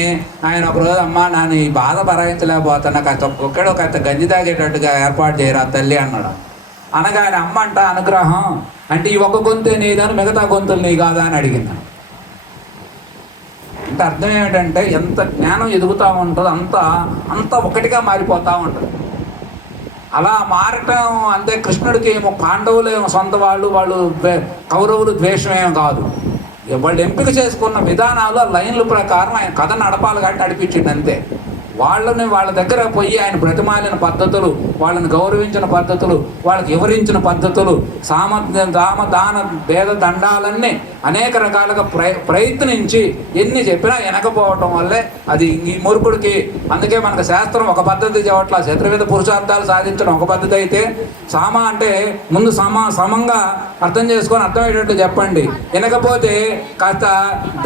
ఆయన ఒకరోజు, అమ్మ నాన్న ఈ బాధ భరాయించలేకపోతున్నా, కాస్త ఒక్కడో కాస్త గంజి తాగేటట్టుగా ఏర్పాటు చేయరా తల్లి అన్నాడు. అనగా ఆయన అమ్మ అనుగ్రహం అంటే ఈ ఒక్క గొంతే నీదని మిగతా గొంతులు నీ కాదా అని అడిగింది. అంటే అర్థం ఏమిటంటే ఎంత జ్ఞానం ఎదుగుతూ ఉంటుందో అంత ఒకటిగా మారిపోతూ ఉంటుంది. అలా మారటం అంతే. కృష్ణుడికి ఏమో పాండవులు ఏమో సొంత వాళ్ళు కౌరవులు ద్వేషమేమో కాదు. వాళ్ళు ఎంపిక చేసుకున్న విధానాలు, లైన్ల ప్రకారం ఆయన కథ నడపాలి కాబట్టి నడిపించింది అంతే. వాళ్ళ దగ్గర పోయి ఆయన బ్రతిమాలిన పద్ధతులు, వాళ్ళని గౌరవించిన పద్ధతులు, వాళ్ళకి వివరించిన పద్ధతులు, దాన భేద దండాలన్నీ అనేక రకాలుగా ప్రయత్నించి ఎన్ని చెప్పినా వెనకపోవటం వల్లే అది ఈ మూర్ఖుడికి. అందుకే మనకు శాస్త్రం ఒక పద్ధతి చెప్పట్లా. శత్రువిధ పురుషార్థాలు సాధించడం ఒక పద్ధతి అయితే, అంటే ముందు సమంగా అర్థం చేసుకొని అర్థమయ్యేటట్టు చెప్పండి. వినకపోతే కాస్త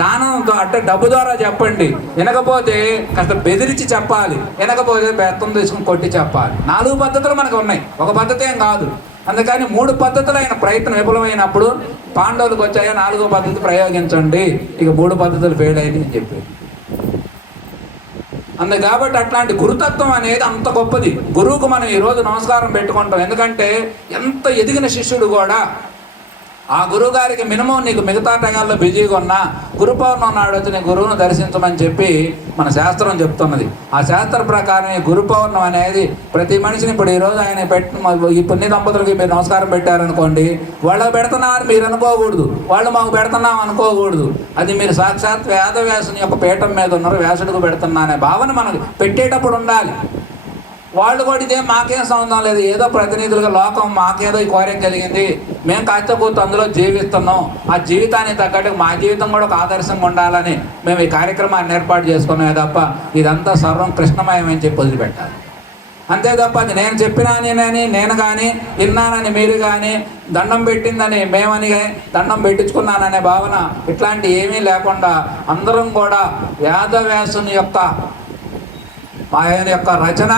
దానంతో అంటే డబ్బు ద్వారా చెప్పండి. వినకపోతే కాస్త బెదిరించి చెప్పాలి. వినకపోతే బెత్తం తీసుకుని కొట్టి చెప్పాలి. 4 పద్ధతులు మనకు ఉన్నాయి, ఒక పద్ధతి ఏం కాదు. అందుకని 3 పద్ధతులైన ప్రయత్నం విఫలమైనప్పుడు పాండవులకు వచ్చాయో 4వ పద్ధతి ప్రయోగించండి, ఇక 3 పద్ధతులు ఫెయిల్ అయ్యి అని చెప్పి. కాబట్టి అట్లాంటి గురుతత్వం అనేది అంత గొప్పది. గురువుకు మనం ఈరోజు నమస్కారం పెట్టుకుంటాం. ఎందుకంటే ఎంత ఎదిగిన శిష్యుడు కూడా ఆ గురువు గారికి మినిమం నీకు మిగతా టైంలో బిజీగా ఉన్నా గురు పౌర్ణమి నాడు వచ్చి నీ గురువును దర్శించమని చెప్పి మన శాస్త్రం చెప్తున్నది. ఆ శాస్త్ర ప్రకారం ఈ గురు పౌర్ణమి అనేది ప్రతి మనిషిని, ఇప్పుడు ఈరోజు ఆయన ఈ పుణ్య దంపతులకి మీరు నమస్కారం పెట్టారనుకోండి, వాళ్ళకి పెడుతున్నామని మీరు అనుకోకూడదు, వాళ్ళు మాకు పెడుతున్నాం అనుకోకూడదు. అది మీరు సాక్షాత్ వేదవ్యాసుని యొక్క పీఠం మీద ఉన్నారు, వ్యాసుడికి పెడుతున్నా అనే భావన మనకు పెట్టేటప్పుడు ఉండాలి. వాళ్ళు కూడా ఇదేం మాకేం సంబంధం లేదు, ఏదో ప్రతినిధులుగా లోకం మాకేదో ఈ కోరిక కలిగింది, మేము కాకపోతే అందులో జీవిస్తున్నాం, ఆ జీవితానికి తగ్గట్టు మా జీవితం కూడా ఒక ఆదర్శంగా ఉండాలని మేము ఈ కార్యక్రమాన్ని ఏర్పాటు చేసుకున్నామే తప్ప ఇదంతా సర్వం కృష్ణమయమని చెప్పి వదిలిపెట్టాలి. అంతే తప్ప అది నేను చెప్పినాని నేను కానీ, విన్నానని మీరు కానీ, దండం పెట్టిందని మేమని దండం పెట్టించుకున్నాననే భావన ఇట్లాంటి ఏమీ లేకుండా అందరం కూడా వేదవ్యాసుని యొక్క ఆయన యొక్క రచన,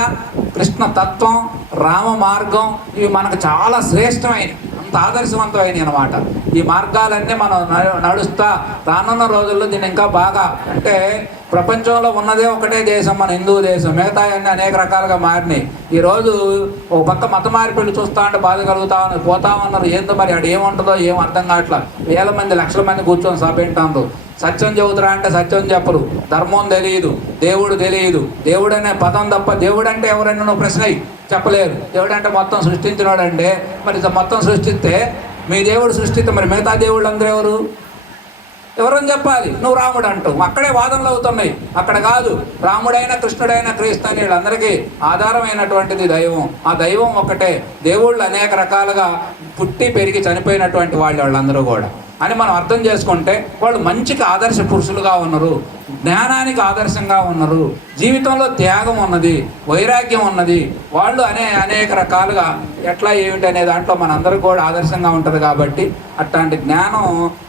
కృష్ణ తత్వం, రామ మార్గం ఇవి మనకు చాలా శ్రేష్టమైనవి, అంత ఆదర్శవంతమైనవి అన్నమాట. ఈ మార్గాలన్నీ మనం నడుస్తా రానున్న రోజుల్లో దీన్ని ఇంకా బాగా, అంటే ప్రపంచంలో ఉన్నదే ఒకటే దేశం మన హిందూ దేశం, మిగతా అన్నీ అనేక రకాలుగా మారినాయి. ఈరోజు ఒక పక్క మత మార్పిడి చూస్తా అంటే బాధ కలుగుతా పోతామన్నారు. ఏందో మరి అక్కడ ఏముంటుందో ఏం అర్థం కావట్లా. వేల మంది లక్షల మంది కూర్చొని సభ వింటారు. సత్యం చెబుతురా అంటే సత్యం చెప్పరు, ధర్మం తెలియదు, దేవుడు తెలియదు. దేవుడు అనే పదం తప్ప దేవుడు అంటే ఎవరైనా నువ్వు ప్రశ్న చెప్పలేరు. దేవుడు అంటే మొత్తం సృష్టించినాడు అంటే, మరి మొత్తం సృష్టిస్తే మీ దేవుడు సృష్టిస్తే మరి మిగతా దేవుళ్ళు అందరూ ఎవరని చెప్పాలి? నువ్వు రాముడు అంటావు. అక్కడే వాదనలు అవుతున్నాయి. అక్కడ కాదు, రాముడైనా కృష్ణుడైనా క్రీస్తు అని వీళ్ళందరికీ ఆధారమైనటువంటిది దైవం. ఆ దైవం ఒకటే. దేవుళ్ళు అనేక రకాలుగా పుట్టి పెరిగి చనిపోయినటువంటి వాళ్ళందరూ కూడా అని మనం అర్థం చేసుకుంటే వాళ్ళు మంచికి ఆదర్శ పురుషులుగా ఉన్నారు. జ్ఞానానికి ఆదర్శంగా ఉన్నారు, జీవితంలో త్యాగం ఉన్నది, వైరాగ్యం ఉన్నది. వాళ్ళు అనేక రకాలుగా ఎట్లా ఏమిటి అనే దాంట్లో మనందరికీ కూడా ఆదర్శంగా ఉంటుంది. కాబట్టి అట్లాంటి జ్ఞానం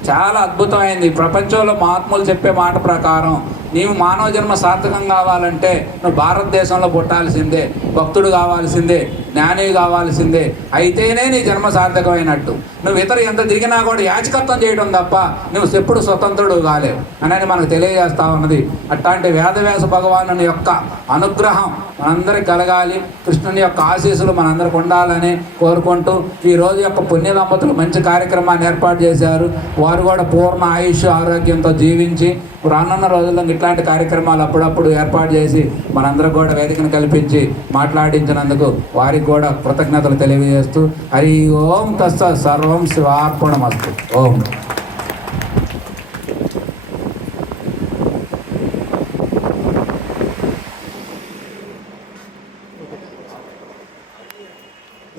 చాలా అద్భుతమైంది. ప్రపంచంలో మహాత్ములు చెప్పే మాట ప్రకారం నీవు మానవ జన్మ సార్థకం కావాలంటే నువ్వు భారతదేశంలో పుట్టాల్సిందే, భక్తుడు కావాల్సిందే, జ్ఞాని కావాల్సిందే. అయితేనే నీ జన్మ సార్థకమైనట్టు. నువ్వు ఇతర ఎంత తిరిగినా కూడా యాచకత్వం చేయడం తప్ప నువ్వు ఎప్పుడు స్వతంత్రుడు కాలేవు అనేది మనకు తెలియజేస్తా ఉన్నది. అట్లాంటి వేదవ్యాస భగవాను యొక్క అనుగ్రహం మనందరికి కలగాలి, కృష్ణుని యొక్క ఆశీస్సులు మనందరికి ఉండాలని కోరుకుంటూ ఈ రోజు యొక్క పుణ్య దంపతులు మంచి కార్యక్రమాన్ని ఏర్పాటు చేశారు. వారు కూడా పూర్ణ ఆయుష్ ఆరోగ్యంతో జీవించి రానున్న రోజుల్లో ఇట్లాంటి కార్యక్రమాలు అప్పుడప్పుడు ఏర్పాటు చేసి మనందరికి కూడా వేదికను కల్పించి మాట్లాడించినందుకు వారికి కూడా కృతజ్ఞతలు తెలియజేస్తూ హరి ఓం తస్స సర్వం శివార్పణమస్తు. ఓం.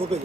ఓకే.